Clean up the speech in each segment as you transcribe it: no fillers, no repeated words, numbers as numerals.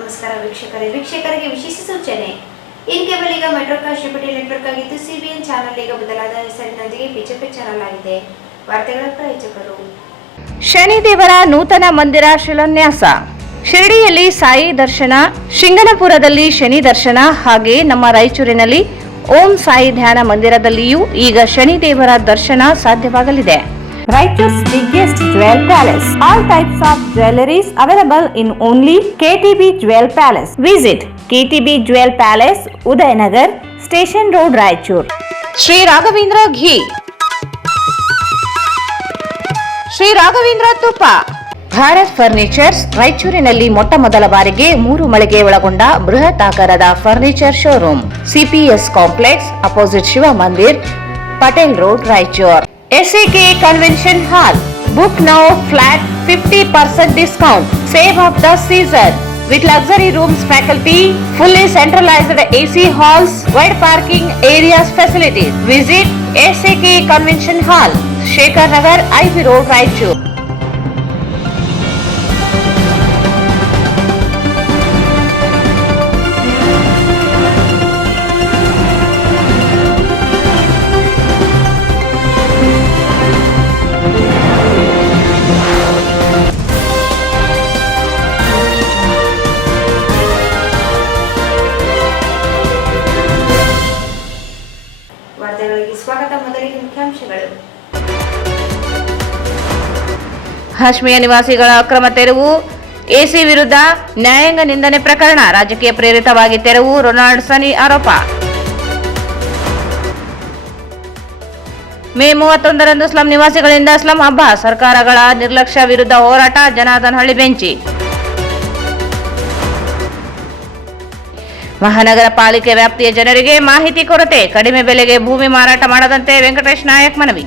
ನಮಸ್ಕಾರ ವೀಕ್ಷಕರಿಗೆ ವಿಶೇಷ ಸೂಚನೆ. ಇನ್ ಕೇಬಲ್ ಈಗ ಮೆಟ್ರೋ ಕಾಸ್ಟ್ ಡಿಜಿಟಲ್ ನೆಟ್ವರ್ಕ್ ಆಗಿದ್ದು ಸಿಬಿಎನ್ ಚಾನೆಲ್ ಈಗ ಬದಲಾದ ಹೆಸರಿನೊಂದಿಗೆ ಬಿಜೆಪಿ ಚಾನೆಲ್ ಆಗಿದೆ. ವಾರ್ತೆಗಳ ಪ್ರಾಯೋಜಕರು ಶನಿದೇವರ ನೂತನ ಮಂದಿರ ಶಿಲಾನ್ಯಾಸ. ಶಿರಡಿಯಲ್ಲಿ ಸಾಯಿ ದರ್ಶನ, ಶಿಂಗನಪುರದಲ್ಲಿ ಶನಿ ದರ್ಶನ, ಹಾಗೆ ನಮ್ಮ ರಾಯಚೂರಿನಲ್ಲಿ ಓಂ ಸಾಯಿ ಧ್ಯಾನ ಮಂದಿರದಲ್ಲಿಯೂ ಈಗ ಶನಿದೇವರ ದರ್ಶನ ಸಾಧ್ಯವಾಗಲಿದೆ. Raichur's biggest jewel palace. All types of jewelries available in only KTB Jewel Palace. Visit KTB Jewel Palace, Udayanagar, Station Road, Raichur. Sri Raghavendra Ghee, Sri Raghavendra Tuppa. Bharat furnitures ರಾಯಚೂರಿನಲ್ಲಿ ಮೊಟ್ಟ ಮೊದಲ ಬಾರಿಗೆ 3 ಮಳಿಗೆ ಒಳಗೊಂಡ ಬೃಹತ್ ಆಕಾರದ furniture showroom. CPS complex opposite Shiv Mandir, Patel road, Raichur. SAK Convention Hall. Book now flat 50% discount. Save of the season with luxury rooms, faculty, fully centralized AC halls, wide parking areas, facilities. Visit SAK Convention Hall, Shekhar Nagar, IV Road, Raichur. ಸ್ವಾಗತ. ಮೊದಲಿಗೆ ಮುಖ್ಯಾಂಶಗಳು. ಹಾಶ್ಮಿಯ ನಿವಾಸಿಗಳ ಅಕ್ರಮ ತೆರವು, AC ವಿರುದ್ಧ ನ್ಯಾಯಾಂಗ ನಿಂದನೆ ಪ್ರಕರಣ, ರಾಜಕೀಯ ಪ್ರೇರಿತವಾಗಿ ತೆರವು, ರೊನಾಲ್ಡ್ ಸನಿ ಆರೋಪ. ಮೇ 31ರಂದು ಸ್ಲಂ ನಿವಾಸಿಗಳಿಂದ ಸ್ಲಂ ಹಬ್ಬ, ಸರ್ಕಾರಗಳ ನಿರ್ಲಕ್ಷ್ಯ ವಿರುದ್ಧ ಹೋರಾಟ, ಜನಾರ್ದನ್ ಹಳ್ಳಿ ಬೆಂಚಿ. ಮಹಾನಗರ ಪಾಲಿಕೆ ವ್ಯಾಪ್ತಿಯ ಜನರಿಗೆ ಮಾಹಿತಿ ಕೊರತೆ, ಕಡಿಮೆ ಬೆಲೆಗೆ ಭೂಮಿ ಮಾರಾಟ ಮಾಡದಂತೆ ವೆಂಕಟೇಶ್ ನಾಯಕ್ ಮನವಿ.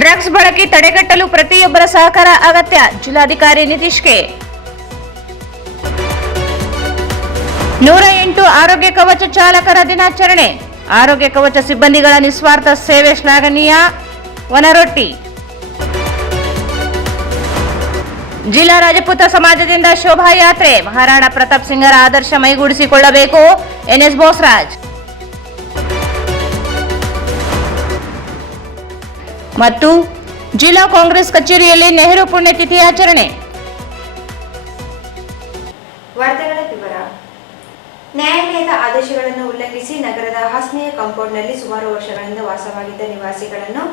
ಡ್ರಗ್ಸ್ ಬಳಕೆ ತಡೆಗಟ್ಟಲು ಪ್ರತಿಯೊಬ್ಬರ ಸಹಕಾರ ಅಗತ್ಯ, ಜಿಲ್ಲಾಧಿಕಾರಿ ನಿತೀಶ್ಗೆ. 108 ಆರೋಗ್ಯ ಕವಚ ಚಾಲಕರ ದಿನಾಚರಣೆ, ಆರೋಗ್ಯ ಕವಚ ಸಿಬ್ಬಂದಿಗಳ ನಿಸ್ವಾರ್ಥ ಸೇವೆ ಶ್ಲಾಘನೀಯ, ವನರೊಟ್ಟಿ. ಜಿಲ್ಲಾ ರಾಜಪೂತ ಸಮಾಜದಿಂದ ಶೋಭಾಯಾತ್ರೆ, ಮಹಾರಾಣಾ ಪ್ರತಾಪ್ ಸಿಂಗರ ಆದರ್ಶ ಮೈಗೂಡಿಸಿಕೊಳ್ಳಬೇಕು, NS ಬೋಸರಾಜ್. ಮತ್ತು ಜಿಲ್ಲಾ ಕಾಂಗ್ರೆಸ್ ಕಚೇರಿಯಲ್ಲಿ ನೆಹರು ಪುಣ್ಯತಿಥಿ ಆಚರಣೆ. ವಾರ್ತೆಗಳ ವಿವರ. ನ್ಯಾಯಾಲಯದ ಆದೇಶಗಳನ್ನು ಉಲ್ಲಂಘಿಸಿ ನಗರದ ಹಾಸ್ನಿಯ ಕಾಂಪೌಂಡ್ನಲ್ಲಿ ಸುಮಾರು ವರ್ಷಗಳಿಂದ ವಾಸವಾಗಿದ್ದ ನಿವಾಸಿಗಳನ್ನು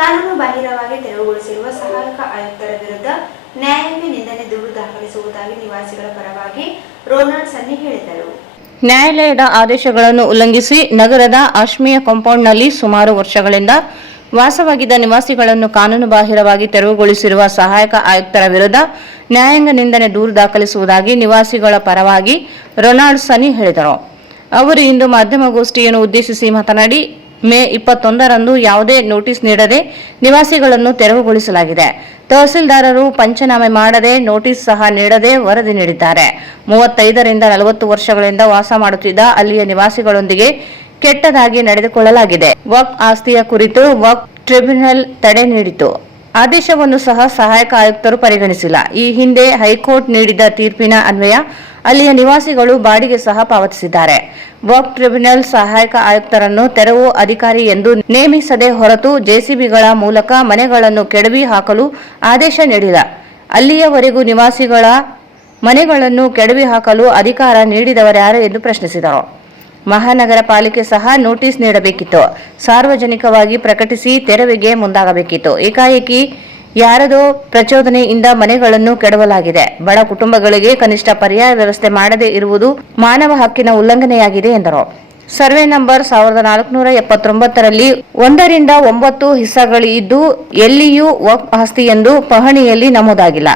ಕಾನೂನು ಬಾಹಿರವಾಗಿ ತೆರವುಗೊಳಿಸಿರುವ ಸಹಾಯಕ ಆಯುಕ್ತರ ವಿರುದ್ಧ ನ್ಯಾಯಾಂಗ ನಿಂದನೆ ದೂರು ದಾಖಲಿಸುವುದಾಗಿ ನಿವಾಸಿಗಳ ಪರವಾಗಿ ರೊನಾಲ್ಡ್ ಸನ್ನಿ ಹೇಳಿದರು. ನ್ಯಾಯಾಲಯದ ಆದೇಶಗಳನ್ನು ಉಲ್ಲಂಘಿಸಿ ನಗರದ ಹಾಶ್ಮಿಯ ಕಾಂಪೌಂಡ್ನಲ್ಲಿ ಸುಮಾರು ವರ್ಷಗಳಿಂದ ವಾಸವಾಗಿದ್ದ ನಿವಾಸಿಗಳನ್ನು ಕಾನೂನು ಬಾಹಿರವಾಗಿ ತೆರವುಗೊಳಿಸಿರುವ ಸಹಾಯಕ ಆಯುಕ್ತರ ವಿರುದ್ಧ ನ್ಯಾಯಾಂಗ ನಿಂದನೆ ದೂರು ದಾಖಲಿಸುವುದಾಗಿ ನಿವಾಸಿಗಳ ಪರವಾಗಿ ರೊನಾಲ್ಡ್ ಸನ್ನಿ ಹೇಳಿದರು. ಅವರು ಇಂದು ಮಾಧ್ಯಮಗೋಷ್ಠಿಯನ್ನು ಉದ್ದೇಶಿಸಿ ಮಾತನಾಡಿ, ಮೇ 21ರಂದು ಯಾವುದೇ ನೋಟಿಸ್ ನೀಡದೆ ನಿವಾಸಿಗಳನ್ನು ತೆರವುಗೊಳಿಸಲಾಗಿದೆ. ತಹಸೀಲ್ದಾರರು ಪಂಚನಾಮೆ ಮಾಡದೆ, ನೋಟಿಸ್ ಸಹ ನೀಡದೆ ವರದಿ ನೀಡಿದ್ದಾರೆ. 35ರಿಂದ 40 ವರ್ಷಗಳಿಂದ ವಾಸ ಮಾಡುತ್ತಿದ್ದ ಅಲ್ಲಿಯ ನಿವಾಸಿಗಳೊಂದಿಗೆ ಕೆಟ್ಟದಾಗಿ ನಡೆದುಕೊಳ್ಳಲಾಗಿದೆ. ವಕ್ಫ್ ಆಸ್ತಿಯ ಕುರಿತು ವಕ್ಫ್ ಟ್ರಿಬ್ಯುನಲ್ ತಡೆ ನೀಡಿತು. ಆದೇಶವನ್ನು ಸಹ ಸಹಾಯಕ ಆಯುಕ್ತರು ಪರಿಗಣಿಸಿಲ್ಲ. ಈ ಹಿಂದೆ ಹೈಕೋರ್ಟ್ ನೀಡಿದ ತೀರ್ಪಿನ ಅನ್ವಯ ಅಲ್ಲಿಯ ನಿವಾಸಿಗಳು ಬಾಡಿಗೆ ಸಹ ಪಾವತಿಸಿದ್ದಾರೆ. ವಕ್ಫ್ ಟ್ರಿಬ್ಯುನಲ್ ಸಹಾಯಕ ಆಯುಕ್ತರನ್ನು ತೆರವು ಅಧಿಕಾರಿ ಎಂದು ನೇಮಿಸದೆ ಹೊರತು ಜೆಸಿಬಿಗಳ ಮೂಲಕ ಮನೆಗಳನ್ನು ಕೆಡವಿ ಹಾಕಲು ಆದೇಶ ನೀಡಿಲ್ಲ. ಅಲ್ಲಿಯವರೆಗೂ ನಿವಾಸಿಗಳ ಮನೆಗಳನ್ನು ಕೆಡವಿ ಹಾಕಲು ಅಧಿಕಾರ ನೀಡಿದವರ್ಯಾರು ಎಂದು ಪ್ರಶ್ನಿಸಿದರು. ಮಹಾನಗರ ಪಾಲಿಕೆ ಸಹ ನೋಟಿಸ್ ನೀಡಬೇಕಿತ್ತು. ಸಾರ್ವಜನಿಕವಾಗಿ ಪ್ರಕಟಿಸಿ ತೆರವಿಗೆ ಮುಂದಾಗಬೇಕಿತ್ತು. ಏಕಾಏಕಿ ಯಾರದೋ ಪ್ರಚೋದನೆಯಿಂದ ಮನೆಗಳನ್ನು ಕೆಡವಲಾಗಿದೆ. ಬಡ ಕುಟುಂಬಗಳಿಗೆ ಕನಿಷ್ಠ ಪರ್ಯಾಯ ವ್ಯವಸ್ಥೆ ಮಾಡದೇ ಇರುವುದು ಮಾನವ ಹಕ್ಕಿನ ಉಲ್ಲಂಘನೆಯಾಗಿದೆ ಎಂದರು. ಸರ್ವೆ ನಂಬರ್ 1479ರಲ್ಲಿ 1ರಿಂದ 9 ಹಿಸ್ಸಾಗಳಿದ್ದು ಎಲ್ಲಿಯೂ ವಕ್ಫ್ ಆಸ್ತಿ ಎಂದು ಪಹಣಿಯಲ್ಲಿ ನಮೂದಾಗಿಲ್ಲ.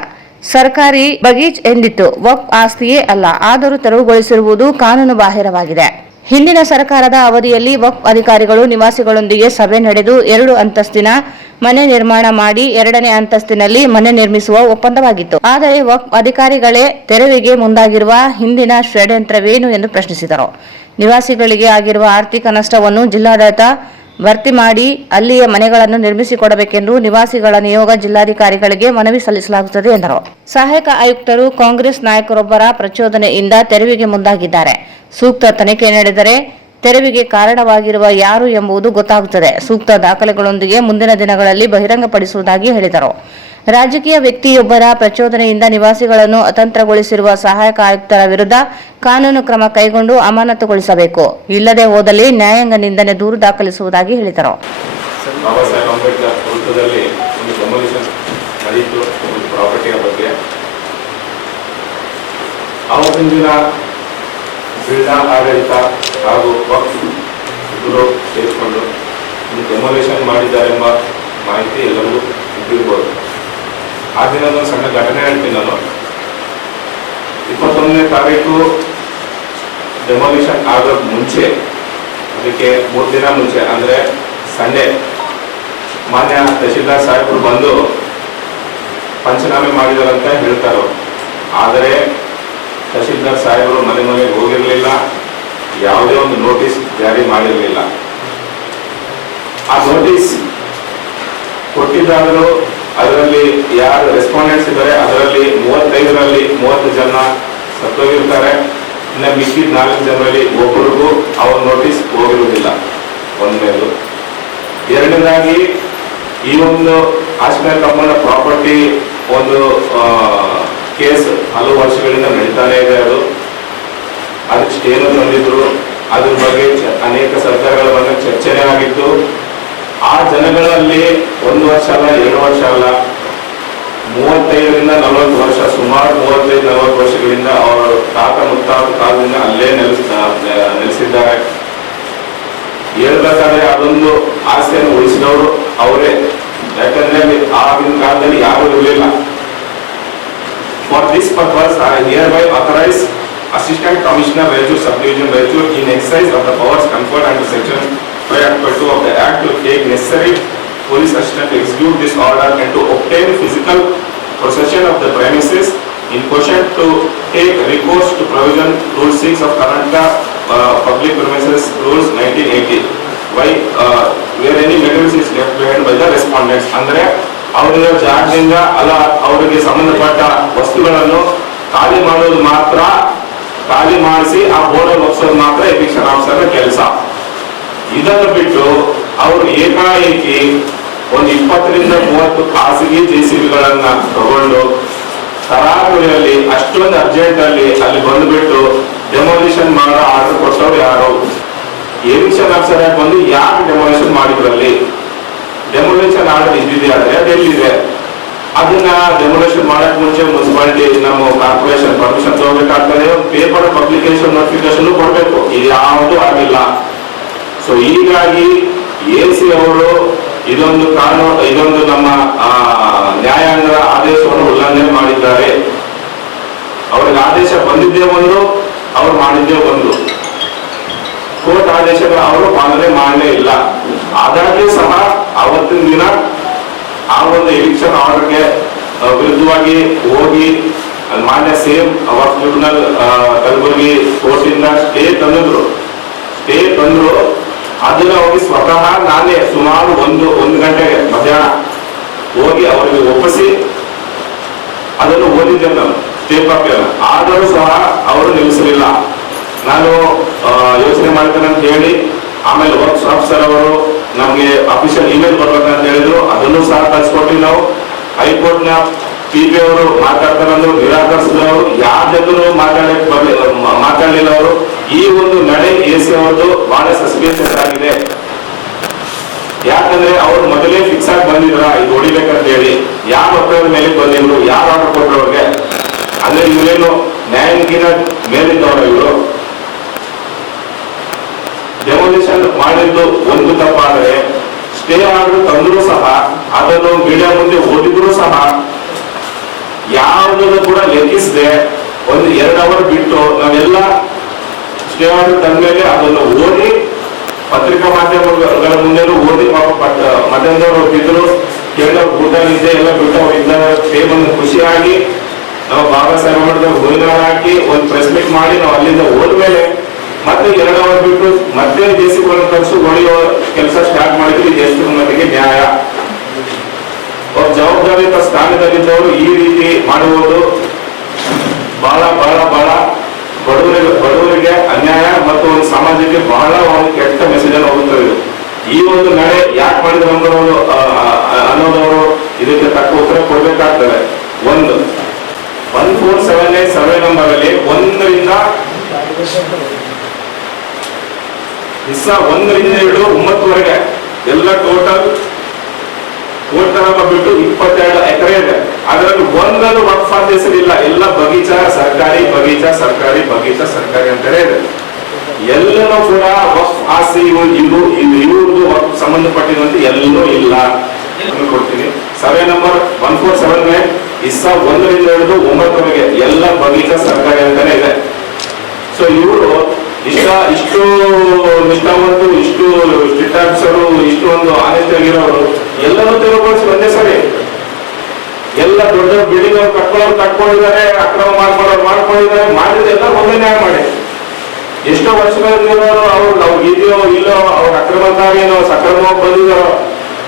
ಸರ್ಕಾರಿ ಬಗೀಚ್ ಎಂದಿತ್ತು. ವಕ್ಫ್ ಆಸ್ತಿಯೇ ಅಲ್ಲ, ಆದರೂ ತೆರವುಗೊಳಿಸಿರುವುದು ಕಾನೂನು ಬಾಹಿರವಾಗಿದೆ. ಹಿಂದಿನ ಸರ್ಕಾರದ ಅವಧಿಯಲ್ಲಿ ವಕ್ಫ್ ಅಧಿಕಾರಿಗಳು ನಿವಾಸಿಗಳೊಂದಿಗೆ ಸಭೆ ನಡೆದು 2 ಅಂತಸ್ತಿನ ಮನೆ ನಿರ್ಮಾಣ ಮಾಡಿ 2ನೇ ಅಂತಸ್ತಿನಲ್ಲಿ ಮನೆ ನಿರ್ಮಿಸುವ ಒಪ್ಪಂದವಾಗಿತ್ತು. ಆದರೆ ವಕ್ಫ್ ಅಧಿಕಾರಿಗಳೇ ತೆರವಿಗೆ ಮುಂದಾಗಿರುವ ಹಿಂದಿನ ಷಡ್ಯಂತ್ರವೇನು ಎಂದು ಪ್ರಶ್ನಿಸಿದರು. ನಿವಾಸಿಗಳಿಗೆ ಆಗಿರುವ ಆರ್ಥಿಕ ನಷ್ಟವನ್ನು ಜಿಲ್ಲಾಡಳಿತ ಭರ್ತಿ ಮಾಡಿ ಅಲ್ಲಿಯ ಮನೆಗಳನ್ನು ನಿರ್ಮಿಸಿಕೊಡಬೇಕೆಂದು ನಿವಾಸಿಗಳ ನಿಯೋಗ ಜಿಲ್ಲಾಧಿಕಾರಿಗಳಿಗೆ ಮನವಿ ಸಲ್ಲಿಸಲಾಗುತ್ತದೆ ಎಂದರು. ಸಹಾಯಕ ಆಯುಕ್ತರು ಕಾಂಗ್ರೆಸ್ ನಾಯಕರೊಬ್ಬರ ಪ್ರಚೋದನೆಯಿಂದ ತೆರವಿಗೆ ಮುಂದಾಗಿದ್ದಾರೆ. ಸೂಕ್ತ ತನಿಖೆ ನಡೆದರೆ ತೆರವಿಗೆ ಕಾರಣವಾಗಿರುವ ಯಾರು ಎಂಬುದು ಗೊತ್ತಾಗುತ್ತದೆ. ಸೂಕ್ತ ದಾಖಲೆಗಳೊಂದಿಗೆ ಮುಂದಿನ ದಿನಗಳಲ್ಲಿ ಬಹಿರಂಗಪಡಿಸುವುದಾಗಿ ಹೇಳಿದರು. ರಾಜಕೀಯ ವ್ಯಕ್ತಿಯೊಬ್ಬರ ಪ್ರಚೋದನೆಯಿಂದ ನಿವಾಸಿಗಳನ್ನು ಅತಂತ್ರಗೊಳಿಸಿರುವ ಸಹಾಯಕ ಆಯುಕ್ತರ ವಿರುದ್ಧ ಕಾನೂನು ಕ್ರಮ ಕೈಗೊಂಡು ಅಮಾನತುಗೊಳಿಸಬೇಕು. ಇಲ್ಲದೆ ಹೋದಲ್ಲಿ ನ್ಯಾಯಾಂಗ ನಿಂದನೆ ದೂರು ದಾಖಲಿಸುವುದಾಗಿ ಹೇಳಿದರು. ಬಾಬಾ ಸಾಹೇಬ್ ಅಂಬೇಡ್ಕರ್ ವೃತ್ತದಲ್ಲಿ ಒಂದು ಡೆಮೊಲಿಷನ್ ನಡೆಯಿತು ಒಂದು ಪ್ರಾಪರ್ಟಿಯ ಬಗ್ಗೆ. ಆವತ್ತಿನ ದಿನ ಜಿಲ್ಲಾ ಆಡಳಿತ ಹಾಗೂ ವಕ್ಫ್ ಇಬ್ಬರು ಸೇರಿಕೊಂಡು ಒಂದು ಡೆಮೊಲಿಷನ್ ಮಾಡಿದ್ದಾರೆಂಬ ಮಾಹಿತಿ ಎಲ್ಲರಿಗೂ ಇದ್ದಿರ್ಬೋದು. ಆ ದಿನದ ಸಣ್ಣ ಘಟನೆ ಹೇಳ್ತೀನಿ ನಾನು. 21ನೇ ತಾರೀಕು ಡೆಮೊಲಿಷನ್ ಆಗೋದು ಮುಂಚೆ, ಅದಕ್ಕೆ 3 ದಿನ ಮುಂಚೆ ಅಂದರೆ ಸಂಡೇ ಮಾನ್ಯ ತಹಶೀಲ್ದಾರ್ ಸಾಹೇಬರು ಬಂದು ಪಂಚನಾಮೆ ಮಾಡಿದಾರಂತ ಹೇಳ್ತಾರೆ. ಆದರೆ ತಹಶೀಲ್ದಾರ್ ಸಾಹೇಬರು ಮನೆಗೆ ಹೋಗಿರಲಿಲ್ಲ, ಯಾವುದೇ ಒಂದು ನೋಟಿಸ್ ಜಾರಿ ಮಾಡಿರಲಿಲ್ಲ. ಆ ನೋಟಿಸ್ ಕೊಟ್ಟಿದ್ದಾದರೂ ಅದರಲ್ಲಿ ಯಾರು ರೆಸ್ಪಾಂಡೆಂಟ್ಸ್ ಇದ್ದಾರೆ ಅದರಲ್ಲಿ 35ರಲ್ಲಿ 30 ಜನ ಸತ್ತೋಗಿರ್ತಾರೆ. ಇನ್ನು ಮಿಕ್ಕಿದ 4 ಜನರಲ್ಲಿ ಒಬ್ಬರಿಗೂ ಅವ್ರ ನೋಟಿಸ್ ಹೋಗಿರುವುದಿಲ್ಲ. ಒಂದನೇದು. ಎರಡನೇದಾಗಿ ಈ ಒಂದು ಆಶ್ರಯ ಕಂಪೌಂಡ್ ಪ್ರಾಪರ್ಟಿ ಒಂದು ಕೇಸ್ ಹಲವು ವರ್ಷಗಳಿಂದ ನಡೀತಾನೆ ಇದೆ. ಅದಕ್ಕೆ ಸ್ಟೇನು ತಂದಿದ್ರು. ಅದ್ರ ಬಗ್ಗೆ ಅನೇಕ ಸರ್ಕಾರಗಳ ಬಗ್ಗೆ ಚರ್ಚೆನೇ ಆಗಿತ್ತು. ಆ ಜನಗಳಲ್ಲಿ 1 ವರ್ಷ ಅಲ್ಲ, 2 ವರ್ಷ ಅಲ್ಲ, 35ರಿಂದ 40 ವರ್ಷ, ಸುಮಾರು 35-40 ವರ್ಷಗಳಿಂದ ಅವರು ತಾತ ಮುತ್ತಾತ ಕಾಲದಿಂದ ಅಲ್ಲೇ ನೆಲೆಸಿದ್ದಾರೆ. ಹೇಳ್ಬೇಕಾದ್ರೆ ಅದೊಂದು ಆಸ್ತಿಯನ್ನು ಉಳಿಸಿದವರು ಅವರೇ. ಯಾಕಂದ್ರೆ ಆಗಿನ ಕಾಲದಲ್ಲಿ ಯಾರು ಇರಲಿಲ್ಲ. For this purpose I hereby authorize Assistant Commissioner Rajur Subdivision Rajur in exercise of the powers conferred under Section 5(2) of the Act to take necessary police action to execute this order and to obtain physical possession of the premises in question, to take recourse to provision Rule 6 of Karnataka Public Premises Rules 1980 where any materials is left behind by the respondents. ಅಂದರೆ ಅವರ ಜಾಗದಿಂದ ಅಲ್ಲ ಅವರಿಗೆ ಸಂಬಂಧಪಟ್ಟ ವಸ್ತುಗಳನ್ನು ಖಾಲಿ ಮಾಡೋದು ಮಾತ್ರ, ಖಾಲಿ ಮಾಡಿಸಿ ಆ ಬೋರ್ಡ್ ಒಪ್ಸೋದು ಮಾತ್ರ ಎವಿಕ್ಷನ್ ಆಫೀಸರ್ ಕೆಲಸ. ಇದನ್ನು ಬಿಟ್ಟು ಅವರು ಏಕಾಏಕಿ ಒಂದು 20ರಿಂದ 30 ಖಾಸಗಿ JCBಗಳನ್ನ ತಗೊಂಡು ತರಾತುರಿಯಲ್ಲಿ ಅಷ್ಟೊಂದು ಅರ್ಜೆಂಟ್ ಅಲ್ಲಿ ಬಂದುಬಿಟ್ಟು ಡೆಮೊಲಿಷನ್ ಮಾಡೋ ಆರ್ಡರ್ ಕೊಟ್ಟವ್ರು ಯಾರು? ಎವಿಕ್ಷನ್ ಆಫೀಸರ್ ಬಂದು ಯಾಕೆ ಡೆಮೊಲಿಷನ್ ಮಾಡಿದ್ರಲ್ಲಿ? ಡೆಮೊಲಿಷನ್ ಆರ್ಡರ್ ಇದ್ದಿದೆ ಆದ್ರೆ ಅದೆಲ್ಲಿದೆ? ಅದನ್ನ ಡೆಮೊಲಿಷನ್ ಮಾಡಕ್ ಮುಂಚೆ ಮುನ್ಸಿಪಾಲಿಟಿ ನಮ್ಮ ಕಾರ್ಪೊರೇಷನ್ ಪರ್ಮಿಷನ್ ತಗೋಬೇಕಾಗ್ತದೆ. ಒಂದು ಪೇಪರ್ ಪಬ್ಲಿಕೇಶನ್ ನೋಟಿಫಿಕೇಶನ್ ಕೊಡ್ಬೇಕು. ಇದು ಯಾವುದು ಆಗಿಲ್ಲ. ಸೊ ಹೀಗಾಗಿ AC ಅವರು ಇದೊಂದು ನಮ್ಮ ನ್ಯಾಯಾಂಗ ಆದೇಶವನ್ನು ಉಲ್ಲಂಘನೆ ಮಾಡಿದ್ದಾರೆ. ಅವ್ರಿಗೆ ಆದೇಶ ಬಂದಿದ್ದೇ ಒಂದು, ಅವ್ರು ಮಾಡಿದ್ದೇ ಒಂದು. ಕೋರ್ಟ್ ಆದೇಶಗಳು ಅವರು ಪಾಲನೆ ಮಾಡಲೇ ಇಲ್ಲ. ಆದಾಗ್ಯೂ ಸಹ ಅವತ್ತಿನ ದಿನ ಆ ಒಂದು ಎವಿಕ್ಷನ್ ಆರ್ಡರ್ಗೆ ವಿರುದ್ಧವಾಗಿ ಹೋಗಿ ಮಾನ್ಯ ಸೇಮ್ ಅವರ್ ಟ್ರಿಬ್ಯುನಲ್ ಕಲಬುರಗಿ ಕೋರ್ಟಿಂದ ಸ್ಟೇ ತಂದ್ರು. ಅದನ್ನ ಹೋಗಿ ಸ್ವತಃ ನಾನೇ ಸುಮಾರು ಒಂದು ಗಂಟೆಗೆ ಮಧ್ಯಾಹ್ನ ಹೋಗಿ ಅವರಿಗೆ ಒಪ್ಪಿಸಿ ಅದನ್ನು ಓದಿದ್ದೆ ನಾನು ಸ್ಟೇ ಕಾಪಿಯನ್ನು. ಆದರೂ ಸಹ ಅವರು ನಿಲ್ಲಿಸಲಿಲ್ಲ. ನಾನು ಯೋಚನೆ ಮಾಡ್ತೇನೆ ಅಂತ ಹೇಳಿ ಆಮೇಲೆ ವರ್ಕ್ಸ್ ಆಫೀಸರ್ ಅವರು ನಮ್ಗೆ ಅಫಿಷಿಯಲ್ ಇಮೇಲ್ ಬರ್ಬೇಕಂತ ಹೇಳಿದ್ರು. ಅದನ್ನು ಸಹ ಕಳ್ಸಿಕೊಟ್ವಿ ನಾವು. ಹೈಕೋರ್ಟ್ನ PP ಅವರು ಮಾತಾಡ್ತಾರಂದ್ರು, ನಿರಾಕರಿಸಿದವರು. ಯಾರ ಜೊತೆ ಮಾತಾಡಲಿಲ್ಲ ಅವರು. ಈ ಒಂದು ನಡೆ AC ಅವರದ್ದು ಬಹಳ ಸಸ್ಪಿಷಿಯಸ್ ಆಗಿದೆ. ಯಾಕಂದ್ರೆ ಅವ್ರು ಮೊದಲೇ ಫಿಕ್ಸ್ ಆಗಿ ಬಂದಿದ್ರ ಇದು ಹೊಡಿಬೇಕಂತ ಹೇಳಿ. ಯಾರು ಒತ್ತಡದ ಮೇಲೆ ಬಂದಿದ್ರು, ಯಾರು ಆರ್ಡರ್ ಕೊಟ್ಟರು ಅವ್ರಿಗೆ? ಅಂದ್ರೆ ಇವರೇನು ನ್ಯಾಯಾಂಗಿನ ಮೇಲಿದ್ದವರು ಇವರು? ಡೆಮೊಲಿಷನ್ ಮಾಡಿದ್ದು ಒಂದು ತಪ್ಪಾದ್ರೆ ಸ್ಟೇ ಆರ್ಡರ್ ತಂದ್ರು ಸಹ ಅದನ್ನು ಮೀಡಿಯಾ ಮುಂದೆ ಓದಿದ್ರು ಸಹ ಯಾವುದನ್ನು ಕೂಡ ಲೆಕ್ಕಿಸದೆ 1-2 ಅವರ್ ಬಿಟ್ಟು ನಾವೆಲ್ಲ ಸ್ಟೇ ಆರ್ಡರ್ ತಂದ್ಮೇಲೆ ಅದನ್ನು ಓದಿ ಪತ್ರಿಕಾ ಮಾಧ್ಯಮಗಳ ಮುಂದೆನೂ ಓದಿ ಮಧ್ಯಾಹ್ನದವ್ರು ಹೋಗಿದ್ರು, ಕೇಳೋರು ಊಟ ನಿದ್ದೆ ಎಲ್ಲ ಬಿಟ್ಟು ಅವರಿಂದ ಬಂದು ಖುಷಿಯಾಗಿ ನಾವು ಬಾಬಾ ಸಾಹೇಬ್ ಅಂಬೇಡ್ಕರ್ ಹೂವಿನ ಹಾಕಿ ಒಂದು ಪ್ರೆಸ್ ಮೀಟ್ ಮಾಡಿ ನಾವು ಅಲ್ಲಿಂದ ಹೋದ್ಮೇಲೆ ಮತ್ತೆ 2 ಅವರ್ ಬಿಟ್ಟು ಮತ್ತೆ JCB ಕಳಿಸು ಹೊಡೆಯುವ ಕೆಲಸ ಸ್ಟಾರ್ಟ್ ಮಾಡಿದ್ರೆ ಇದು ಎಷ್ಟು ಮಟ್ಟಿಗೆ ನ್ಯಾಯ? ಒಬ್ಬ ಜವಾಬ್ದಾರಿಯುತ ಸ್ಥಾನದಲ್ಲಿದ್ದವರು ಈ ರೀತಿ ಮಾಡುವುದು ಬಹಳ ಬಹಳ ಬಹಳ ಬಡವರಿಗೆ ಅನ್ಯಾಯ ಮತ್ತು ಒಂದು ಸಮಾಜಕ್ಕೆ ಬಹಳ ಒಂದು ಕೆಟ್ಟ ಮೆಸೇಜ್ ಅನ್ನು ಹೋಗುತ್ತದೆ. ಈ ಒಂದು ನಡೆ ಯಾಕೆ ಮಾಡಿದ್ರು ಅನ್ನೋದವರು ಇದಕ್ಕೆ ತಕ್ಕ ಉತ್ತರ ಕೊಡ್ಬೇಕಾಗ್ತದೆ. 1478 ಸರ್ವೆ ನಂಬರ್ ಅಲ್ಲಿ 1 ರಿಂದ 2 9ವರೆಗೆ ಎಲ್ಲ ಟೋಟಲ್ ಬಿಟ್ಟು 22 ಎಕರೆ ಇದೆ. ಅದರಲ್ಲಿ ಒಂದನ್ನು ವಕ್ಫ್ ಅಂತ ಹೆಸರಿಲ್ಲ. ಎಲ್ಲ ಬಗೀಚಾ ಸರ್ಕಾರಿ ಅಂತಾನೆ ಇದೆ. ಎಲ್ಲನೂ ಕೂಡ ವಕ್ಫ್ ಆಸ್ತಿ ಇವ್ರದ್ದು ವಕ್ಫ್ ಸಂಬಂಧಪಟ್ಟಿರುವಂತೆ ಎಲ್ಲೂ ಇಲ್ಲ. ಕೊಡ್ತೀನಿ. ಸರ್ವೆ ನಂಬರ್ 1479 ಇಸ್ಸಾ 1 ರಿಂದ 9ವರೆಗೆ ಎಲ್ಲ ಬಗೀಚಾ ಸರ್ಕಾರಿ ಅಂತಾನೆ ಇದೆ. ಸೊ ಇವರು ಇಷ್ಟು ನಿಷ್ಠಾವಂತು, ಇಷ್ಟು ಸ್ಟ್ರಿಕ್ಟ್ ಆಫೀಸರು, ಇಷ್ಟು ಒಂದು ಆನೆಸ್ಟ್ ಆಗಿರೋರು ಎಲ್ಲರೂ ತೆರವುಗೊಳಿಸಿ ಒಂದೇ ಸರಿ ಎಲ್ಲ ದೊಡ್ಡ ಬಿಲ್ಡಿಂಗ್ ಅವ್ರು ಕಟ್ಕೊಂಡಿದ್ದಾರೆ, ಅಕ್ರಮ ಮಾಡ್ಕೊಂಡಿದ್ದಾರೆ. ಮಾಡಿದ್ರೆ ಎಲ್ಲ ಒಂದೇ ನ್ಯಾಯ ಮಾಡಿ. ಎಷ್ಟೋ ವರ್ಷಗಳಿರೋರು ಅವ್ರು ಇದೆಯೋ ಇಲ್ಲೋ, ಅವ್ರ ಅಕ್ರಮಕಾರಿಯೋ ಸಕ್ರಮವಾಗಿ ಬಂದಿದ್ದಾರೋ,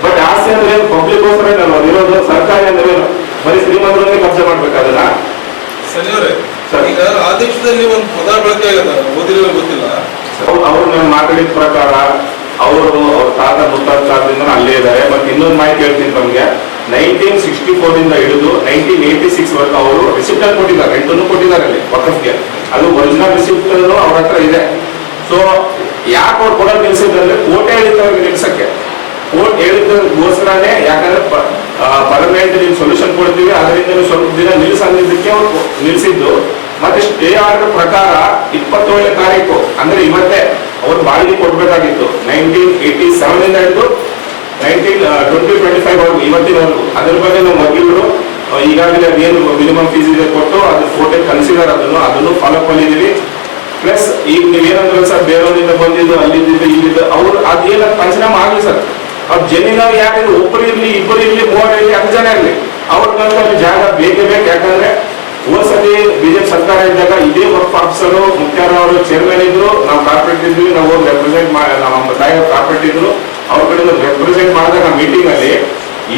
ಬಟ್ ಆಸ್ತಿ ಅಂದ್ರೆ ಏನು? ಪಬ್ಲಿಕ್ಗೋಸ್ಕರ ಇರೋದು. ಸರ್ಕಾರಿ ಅಂದ್ರೆ ಏನು? ಬರೀ ಶ್ರೀಮಂತರನ್ನೇ ಕಬ್ಜೆ ಮಾಡ್ಬೇಕಾದಲ್ಲ. ಈಗ ಆದೇಶದಲ್ಲಿ ಒಂದು ಪದ ಬಳಕೆ ಆಗದ ಓದಿರೋ ಗೊತ್ತಿಲ್ಲ. ಅವ್ರು ನಾನು ಮಾತಾಡಿದ ಪ್ರಕಾರ ಅವ್ರ ತಾತ ಮುತ್ತಾದಿಂದ ಅಲ್ಲೇ ಇದ್ದಾರೆ. ಮತ್ತೆ ಇನ್ನೊಂದು ಮಾಹಿತಿ ಹೇಳ್ತೀನಿ ತಮಗೆ. 1964 ದಿಂದ ಹಿಡಿದು 1986 ವರೆಗೂ ಅವರು ರಿಸಿಪ್ಟ್ ಅಲ್ಲಿ ಕೊಟ್ಟಿದ್ದಾರೆ, ರೆಂಟನ್ನು ಕೊಟ್ಟಿದ್ದಾರೆ ಅಲ್ಲಿ ವಕಫ್ಗೆ. ಅದು ಒರಿಜಿನಲ್ ರಿಸಿಪ್ಟ್ ಅವ್ರ ಹತ್ರ ಇದೆ. ಸೊ ಯಾಕೆ ಅವ್ರು ಕೊಡೋದು ನಿಲ್ಸಿದ್ರೆ ಕೋರ್ಟ್ ಹೇಳಿದ್ದವ್ರಿಗೆ ನಿಲ್ಸಕ್ಕೆ. ಕೋರ್ಟ್ ಹೇಳಿದ್ದಕ್ಕೋಸ್ಕರನೇ, ಯಾಕಂದ್ರೆ ಪರ್ಮನೆಂಟ್ ನೀವು ಸೊಲ್ಯೂಷನ್ ಕೊಡ್ತೀವಿ, ಅದರಿಂದ ನೀವು ಸ್ವಲ್ಪ ದಿನ ನಿಲ್ಸಂದಿದ್ದಕ್ಕೆ ಅವ್ರು ನಿಲ್ಸಿದ್ದು. ಮತ್ತೆ ಸ್ಟೇ ಆರ್ಡರ್ ಪ್ರಕಾರ 27ನೇ ತಾರೀಕು ಅಂದ್ರೆ ಇವತ್ತೇ ಅವ್ರು ಬಾಡಿಗೆ ಕೊಡ್ಬೇಕಾಗಿತ್ತು. 1987 ಇಂದ ಹಿಡಿದು 2025 ವರೆಗೂ, ಇವತ್ತಿನವರೆಗೂ. ಅದ್ರ ಬಗ್ಗೆ ನಾವು ವಕೀಲರು ಈಗಾಗಲೇ ಅದೇನು ಮಿನಿಮಮ್ ಫೀಸ್ ಇದೆ ಕೊಟ್ಟು ಅದು ಕೋರ್ಟಿಗೆ ಕನ್ಸಿಡರ್ ಅದನ್ನು ಫಾಲೋ ಮಾಡಿದೀವಿ. ಪ್ಲಸ್ ಈಗ ನೀವೇನಂದ್ರೆ ಸರ್ ಬೇರೆಯವರಿಂದ ಬಂದಿದ್ದು, ಅಲ್ಲಿದ್ದು ಇಲ್ಲಿದ್ದು, ಅವ್ರು ಅದೇನ ಕನ್ಸಿಡರ್ ಆಗಲಿ ಸರ್. ಅವ್ರು ಜಮೀನಾಗ ಯಾಕಂದ್ರೆ ಒಬ್ಬರು ಇರ್ಲಿ, ಇಬ್ಬರು ಇರ್ಲಿ, 3 ಇರ್ಲಿ, 10 ಜನ ಇರ್ಲಿ, ಅವ್ರ ಜಾಗ ಬೇಕೇ ಬೇಕು. ಯಾಕಂದ್ರೆ ಹೋದ್ಸತಿ ಬಿಜೆಪಿ ಸರ್ಕಾರ ಇದ್ದಾಗ ಇದೇ ವಕ್ಫ್ ಆಫೀಸರು ಮುಖ್ಯರು ಅವರು ಚೇರ್ಮನ್ ಇದ್ರು, ನಾವು ಕಾರ್ಪೊರೇಟ್ ಇದ್ವಿ, ನಾವು ಹೋಗಿ ರೆಪ್ರೆಸೆಂಟ್ ನಮ್ಮ ತಾಯಿ ಕಾರ್ಪೊರೇಟ್ ಇದ್ರು, ಅವ್ರ ಕಡೆ ರೆಪ್ರೆಸೆಂಟ್ ಮಾಡಿದಾಗ ಮೀಟಿಂಗ್ ಅಲ್ಲಿ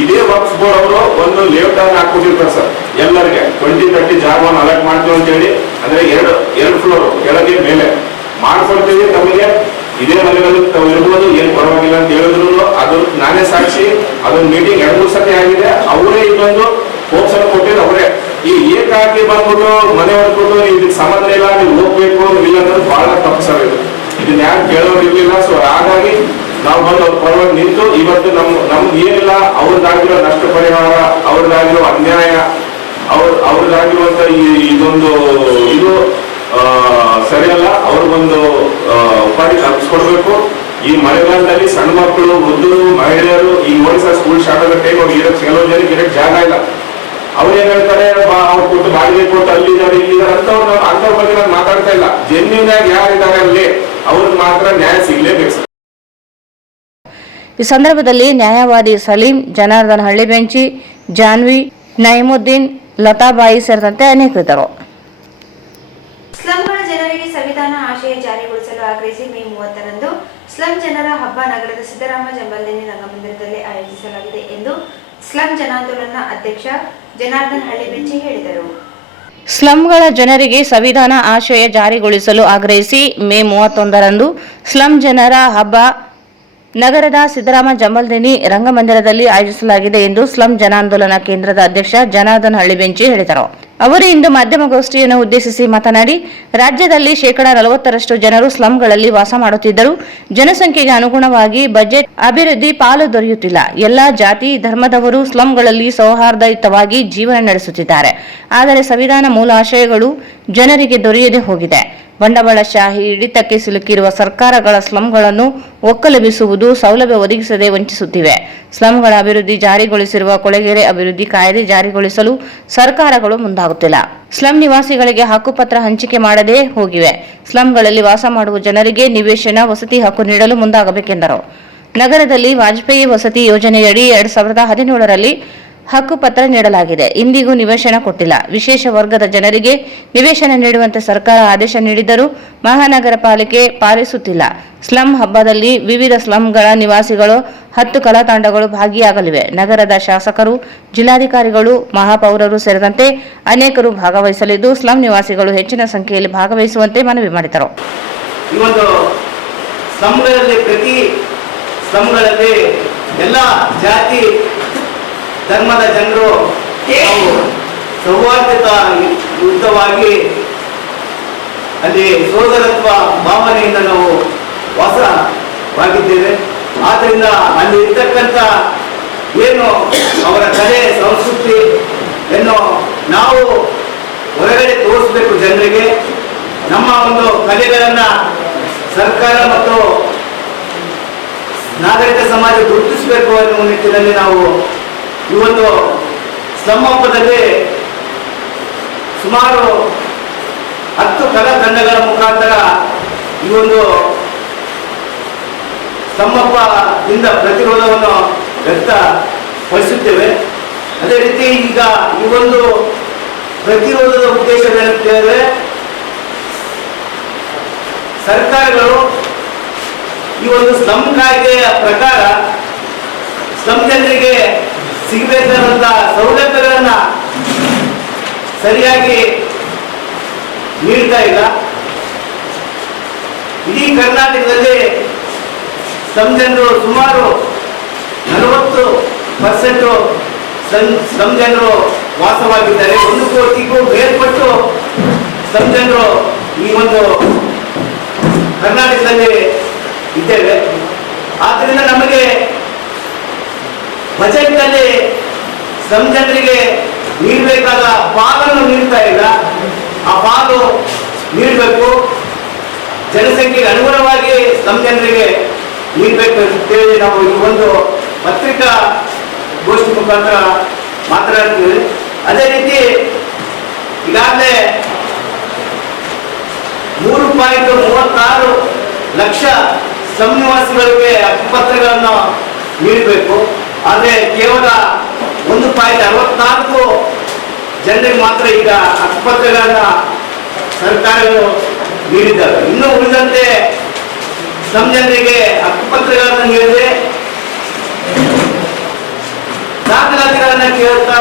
ಇದೇ ವಕ್ಫ್ ಬೋರ್ಡ್ ಅವರು ಒಂದು ಲೇಔಟ್ ಅನ್ನು ಹಾಕ್ಬಿಟ್ಟಿರ್ತಾರೆ ಸರ್ ಎಲ್ಲರಿಗೆ. 20-30 ಜಾಗವನ್ನು ಅಲರ್ಟ್ ಮಾಡ್ತೀವಿ ಅಂತ ಹೇಳಿ, ಅಂದ್ರೆ ಎರಡು ಫ್ಲೋರ್ ಕೆಳಗೆ ಮೇಲೆ ಮಾಡ್ಕೊಡ್ತೀವಿ. ತಮಗೆ ಇದೇ ಮನೆಗಳಲ್ಲಿ ತಾವು ಇರ್ಬೋದು, ಏನ್ ಪರವಾಗಿಲ್ಲ ಅಂತ ಹೇಳಿದ್ರು. ಅದು ನಾನೇ ಸಾಕ್ಷಿ. ಅದೊಂದು ಮೀಟಿಂಗ್ 2-3 ಸತಿ ಆಗಿದೆ. ಅವರೇ ಇದೊಂದು ಹೋಪ್ಸನ್ನು ಕೊಟ್ಟಿದ್ದು ಅವರೇ. ಈ ಏಕಾಗಿ ಬಂದ್ಬಿಟ್ಟು ಮನೆ ಹೊಡ್ಬಿಟ್ಟು ನೀವು ಇದಕ್ಕೆ ಸಂಬಂಧ ಇಲ್ಲ, ನೀವು ಹೋಗ್ಬೇಕು ಇಲ್ಲ ಅನ್ನೋದು ಬಹಳ ತಪ್ಪು ಸರ್. ಇದನ್ನ ಯಾರು ಕೇಳೋರು ಇರ್ಲಿಲ್ಲ. ಸೊ ಹಾಗಾಗಿ ನಾವು ಬಂದು ಅವ್ರ ಪರವಾಗಿ ನಿಂತು ಇವತ್ತು ನಮ್ಗೆ ಏನಿಲ್ಲ, ಅವ್ರದ್ದಾಗಿರೋ ನಷ್ಟ ಪರಿಹಾರ, ಅವ್ರದ್ದಾಗಿರೋ ಅನ್ಯಾಯ, ಅವ್ರದ್ದಾಗಿರುವಂತ ಇದು ಸರಿಯಲ್ಲ. ಅವ್ರಿಗೊಂದು ಉಪಾಧಿ ಕಲ್ಪಿಸ್ಕೊಡ್ಬೇಕು. ಈ ಮಳೆಗಾಲದಲ್ಲಿ ಸಣ್ಣ ಮಕ್ಕಳು, ವೃದ್ಧರು, ಮಹಿಳೆಯರು ಈಗ ನೋಡಿ ಸರ್ ಸ್ಕೂಲ್ ಸ್ಟಾರ್ಟ್ ಆಗೋ ಟೈಮ್ ಅವ್ರಿಗೆ ಇರೋಕ್ಕೆ ಕೆಲವು ಜನಕ್ಕೆ ಇರೋಕ್ಕೆ ಜಾಗ ಇಲ್ಲ. ಅವ್ರು ಏನ್ ಹೇಳ್ತಾರೆ, ಅವ್ರು ಕೊಟ್ಟು ಬಾಡಿಗೆ ಕೊಟ್ಟು ಅಲ್ಲಿದ್ದಾರೆ ಇಲ್ಲಿದ್ದಾರೆ ಅಂತವ್ರ ಬಗ್ಗೆ ನಾನು ಮಾತಾಡ್ತಾ ಇಲ್ಲ. ಜೆನ್ಯೂನ್ ಆಗಿ ಯಾರಿದ್ದಾರೆ ಅಲ್ಲಿ ಅವ್ರಿಗೆ ಮಾತ್ರ ನ್ಯಾಯ ಸಿಗ್ಲೇಬೇಕು ಸರ್. ಈ ಸಂದರ್ಭದಲ್ಲಿ ನ್ಯಾಯವಾದಿ ಸಲೀಂ, ಜನಾರ್ದನ್ ಹಳ್ಳಿಬೆಂಚಿ, ಜಾನ್ವಿ, ನೈಮುದ್ದೀನ್, ಲತಾಬಾಯಿ ಸೇರಿದಂತೆ ಅನೇಕರಿದ್ದರು. ಸ್ಲಂಗಳ ಜನರಿಗೆ ಸಂವಿಧಾನ ಆಶಯ ಜಾರಿಗೊಳಿಸಲು ಆಗ್ರಹಿಸಿ ಮೇ 30ರಂದು ಸ್ಲಂ ಜನರ ಹಬ್ಬ ನಗರದ ಸಿದ್ದರಾಮ ಜಂಬಲ್ದಿನ್ನಿ ರಂಗಮಂದಿರದಲ್ಲಿ ಆಯೋಜಿಸಲಾಗಿದೆ ಎಂದು ಸ್ಲಂ ಜನಾಂದೋಲನ ಅಧ್ಯಕ್ಷ ಜನಾರ್ದನ್ ಹಳ್ಳಿಬೆಂಚಿ ಹೇಳಿದರು. ಸ್ಲಂಗಳ ಜನರಿಗೆ ಸಂವಿಧಾನ ಆಶಯ ಜಾರಿಗೊಳಿಸಲು ಆಗ್ರಹಿಸಿ ಮೇ 31ರಂದು ಸ್ಲಂ ಜನರ ಹಬ್ಬ ನಗರದ ಸಿದ್ದರಾಮ ಜಂಬಲ್ದಿನ್ನಿ ರಂಗಮಂದಿರದಲ್ಲಿ ಆಯೋಜಿಸಲಾಗಿದೆ ಎಂದು ಸ್ಲಂ ಜನಾಂದೋಲನ ಕೇಂದ್ರದ ಅಧ್ಯಕ್ಷ ಜನಾರ್ದನ್ ಹಳ್ಳಿಬೆಂಚಿ ಹೇಳಿದರು. ಅವರು ಇಂದು ಮಾಧ್ಯಮಗೋಷ್ಠಿಯನ್ನು ಉದ್ದೇಶಿಸಿ ಮಾತನಾಡಿ, ರಾಜ್ಯದಲ್ಲಿ 40% ಜನರು ಸ್ಲಂಗಳಲ್ಲಿ ವಾಸ ಮಾಡುತ್ತಿದ್ದರೂ ಜನಸಂಖ್ಯೆಗೆ ಅನುಗುಣವಾಗಿ ಬಜೆಟ್ ಅಭಿವೃದ್ಧಿ ಪಾಲು ದೊರೆಯುತ್ತಿಲ್ಲ. ಎಲ್ಲಾ ಜಾತಿ ಧರ್ಮದವರು ಸ್ಲಂಗಳಲ್ಲಿ ಸೌಹಾರ್ದಯುತವಾಗಿ ಜೀವನ ನಡೆಸುತ್ತಿದ್ದಾರೆ. ಆದರೆ ಸಂವಿಧಾನ ಮೂಲ ಆಶಯಗಳು ಜನರಿಗೆ ದೊರೆಯದೆ ಹೋಗಿದೆ. ಬಂಡವಾಳಶಾಹಿ ಹಿಡಿತಕ್ಕೆ ಸಿಲುಕಿರುವ ಸರ್ಕಾರಗಳ ಸ್ಲಂಗಳನ್ನು ಒಕ್ಕಲೆಬ್ಬಿಸುವುದು, ಸೌಲಭ್ಯ ಒದಗಿಸದೆ ವಂಚಿಸುತ್ತಿವೆ. ಸ್ಲಂಗಳ ಅಭಿವೃದ್ಧಿ ಜಾರಿಗೊಳಿಸಿರುವ ಕೊಳೆಗೆರೆ ಅಭಿವೃದ್ಧಿ ಕಾಯ್ದೆ ಜಾರಿಗೊಳಿಸಲು ಸರ್ಕಾರಗಳು ಮುಂದಾಗುತ್ತಿಲ್ಲ. ಸ್ಲಂ ನಿವಾಸಿಗಳಿಗೆ ಹಕ್ಕುಪತ್ರ ಹಂಚಿಕೆ ಮಾಡದೇ ಹೋಗಿವೆ. ಸ್ಲಂಗಳಲ್ಲಿ ವಾಸ ಮಾಡುವ ಜನರಿಗೆ ನಿವೇಶನ, ವಸತಿ ಹಕ್ಕು ನೀಡಲು ಮುಂದಾಗಬೇಕೆಂದರು. ನಗರದಲ್ಲಿ ವಾಜಪೇಯಿ ವಸತಿ ಯೋಜನೆಯಡಿ 2017ರಲ್ಲಿ ಹಕ್ಕುಪತ್ರ ನೀಡಲಾಗಿದೆ. ಇಂದಿಗೂ ನಿವೇಶನ ಕೊಟ್ಟಿಲ್ಲ. ವಿಶೇಷ ವರ್ಗದ ಜನರಿಗೆ ನಿವೇಶನ ನೀಡುವಂತೆ ಸರ್ಕಾರ ಆದೇಶ ನೀಡಿದ್ದರೂ ಮಹಾನಗರ ಪಾಲಿಕೆ ಪಾಲಿಸುತ್ತಿಲ್ಲ. ಸ್ಲಂ ಹಬ್ಬದಲ್ಲಿ ವಿವಿಧ ಸ್ಲಂಗಳ ನಿವಾಸಿಗಳು 10 ಕಲಾ ತಂಡಗಳು ಭಾಗಿಯಾಗಲಿವೆ. ನಗರದ ಶಾಸಕರು, ಜಿಲ್ಲಾಧಿಕಾರಿಗಳು, ಮಹಾಪೌರರು ಸೇರಿದಂತೆ ಅನೇಕರು ಭಾಗವಹಿಸಲಿದ್ದು, ಸ್ಲಂ ನಿವಾಸಿಗಳು ಹೆಚ್ಚಿನ ಸಂಖ್ಯೆಯಲ್ಲಿ ಭಾಗವಹಿಸುವಂತೆ ಮನವಿ ಮಾಡಿದರು. ಈ ಒಂದು ಸ್ಲಂಗಳಲ್ಲಿ ಪ್ರತಿ ಸ್ಲಂಗಳಲ್ಲಿ ಎಲ್ಲ ಜಾತಿ ಧರ್ಮದ ಜನರು ನಾವು ಸೌಹಾರ್ದಯುತವಾಗಿ ಅಲ್ಲಿ ಸೋದರತ್ವ ಭಾವನೆಯಿಂದ ನಾವು ವಾಸವಾಗಿದ್ದೇವೆ. ಆದ್ದರಿಂದ ಅಲ್ಲಿ ಇರ್ತಕ್ಕಂಥ ಏನು ಅವರ ಕಲೆ ಸಂಸ್ಕೃತಿ ಏನು ನಾವು ಹೊರಗಡೆ ತೋರಿಸ್ಬೇಕು ಜನರಿಗೆ. ನಮ್ಮ ಒಂದು ಕಲೆಗಳನ್ನು ಸರ್ಕಾರ ಮತ್ತು ನಾಗರಿಕ ಸಮಾಜ ಗುರುತಿಸಬೇಕು ಅನ್ನುವ ನಿಟ್ಟಿನಲ್ಲಿ ನಾವು ಈ ಒಂದು ಸ್ಲಂ ಹಬ್ಬದಲ್ಲಿ ಸುಮಾರು 10 ಕಲಾ ತಂಡಗಳ ಮುಖಾಂತರ ಈ ಒಂದು ಸ್ಲಂ ಹಬ್ಬದಿಂದ ಪ್ರತಿರೋಧವನ್ನು ವ್ಯಕ್ತಪಡಿಸುತ್ತೇವೆ. ಅದೇ ರೀತಿ ಈಗ ಈ ಒಂದು ಪ್ರತಿರೋಧದ ಉದ್ದೇಶವೇನಂತ ಹೇಳಿದ್ರೆ, ಸರ್ಕಾರಗಳು ಈ ಒಂದು ಸ್ಲಂ ಕಾಯ್ದೆಯ ಪ್ರಕಾರ ಸ್ಲಂ ಜನರಿಗೆ ಸಿಗಬೇಕಾದಂತ ಸೌಲಭ್ಯಗಳನ್ನ ಸರಿಯಾಗಿ ನೀಡ್ತಾ ಇಲ್ಲ. ಇಡೀ ಕರ್ನಾಟಕದಲ್ಲಿ ಸ್ಲಂ ಜನರು ಸುಮಾರು 40% ಸ್ಲಂ ಜನರು ವಾಸವಾಗಿದ್ದಾರೆ. 1 ಕೋಟಿಗೂ ಮೇಲ್ಪಟ್ಟು ಸ್ಲಂ ಜನರು ಈ ಒಂದು ಕರ್ನಾಟಕದಲ್ಲಿ ಇದ್ದೇವೆ. ಆದ್ದರಿಂದ ನಮಗೆ ಬಜೆಟ್ನಲ್ಲಿ ಸ್ಲಂ ಜನರಿಗೆ ನೀಡಬೇಕಾದ ಪಾಲನ್ನು ನೀಡ್ತಾ ಇಲ್ಲ. ಆ ಪಾಲು ನೀಡಬೇಕು, ಜನಸಂಖ್ಯೆಗೆ ಅನುಗುಣವಾಗಿ ಸ್ಲಂ ಜನರಿಗೆ ನೀಡಬೇಕು ಅಂತೇಳಿ ನಾವು ಈ ಒಂದು ಪತ್ರಿಕಾ ಗೋಷ್ಠಿ ಮುಖಾಂತರ ಮಾತನಾಡ್ತೀವಿ. ಅದೇ ರೀತಿ ಈಗಾಗಲೇ 3.36 ಲಕ್ಷ ಸ್ಲಂ ನಿವಾಸಿಗಳಿಗೆ ಹಕ್ಕುಪತ್ರಗಳನ್ನು ನೀಡಬೇಕು. ಆದರೆ ಕೇವಲ 1.64 ಜನರಿಗೆ ಮಾತ್ರ ಈಗ ಹಕ್ಕುಪತ್ರಗಳನ್ನು ಸರ್ಕಾರಗಳು ನೀಡಿದ್ದಾವೆ. ಇನ್ನು ಉಳಿದಂತೆ ಸ್ಲಂ ಜನರಿಗೆ ಹಕ್ಕುಪತ್ರಗಳನ್ನು ನೀಡದೆ ದಾಖಲಾತಿಗಳನ್ನು ಕೇಳುತ್ತಾ,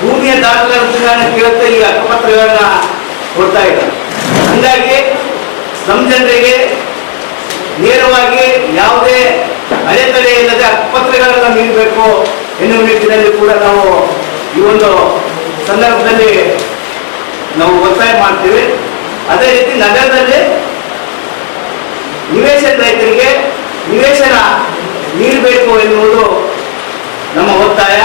ಭೂಮಿಯ ದಾಖಲಾತಿಗಳನ್ನು ಕೇಳುತ್ತಾ ಈ ಹಕ್ಕುಪತ್ರಗಳನ್ನ ಕೊಡ್ತಾ ಇದ್ದಾರೆ. ಹಂಗಾಗಿ ಸ್ಲಂ ಜನರಿಗೆ ನೇರವಾಗಿ ಯಾವುದೇ ಅಡೆತಡೆ ಇಲ್ಲದೆ ಹಕ್ಕುಪತ್ರಗಳನ್ನು ನೀಡಬೇಕು ಎನ್ನುವ ನಿಟ್ಟಿನಲ್ಲಿ ಕೂಡ ನಾವು ಈ ಒಂದು ಸಂದರ್ಭದಲ್ಲಿ ನಾವು ಒತ್ತಾಯ ಮಾಡ್ತೀವಿ. ಅದೇ ರೀತಿ ನಗರದಲ್ಲಿ ನಿವೇಶನ ರೈತರಿಗೆ ನಿವೇಶನ ನೀಡಬೇಕು ಎನ್ನುವುದು ನಮ್ಮ ಒತ್ತಾಯ.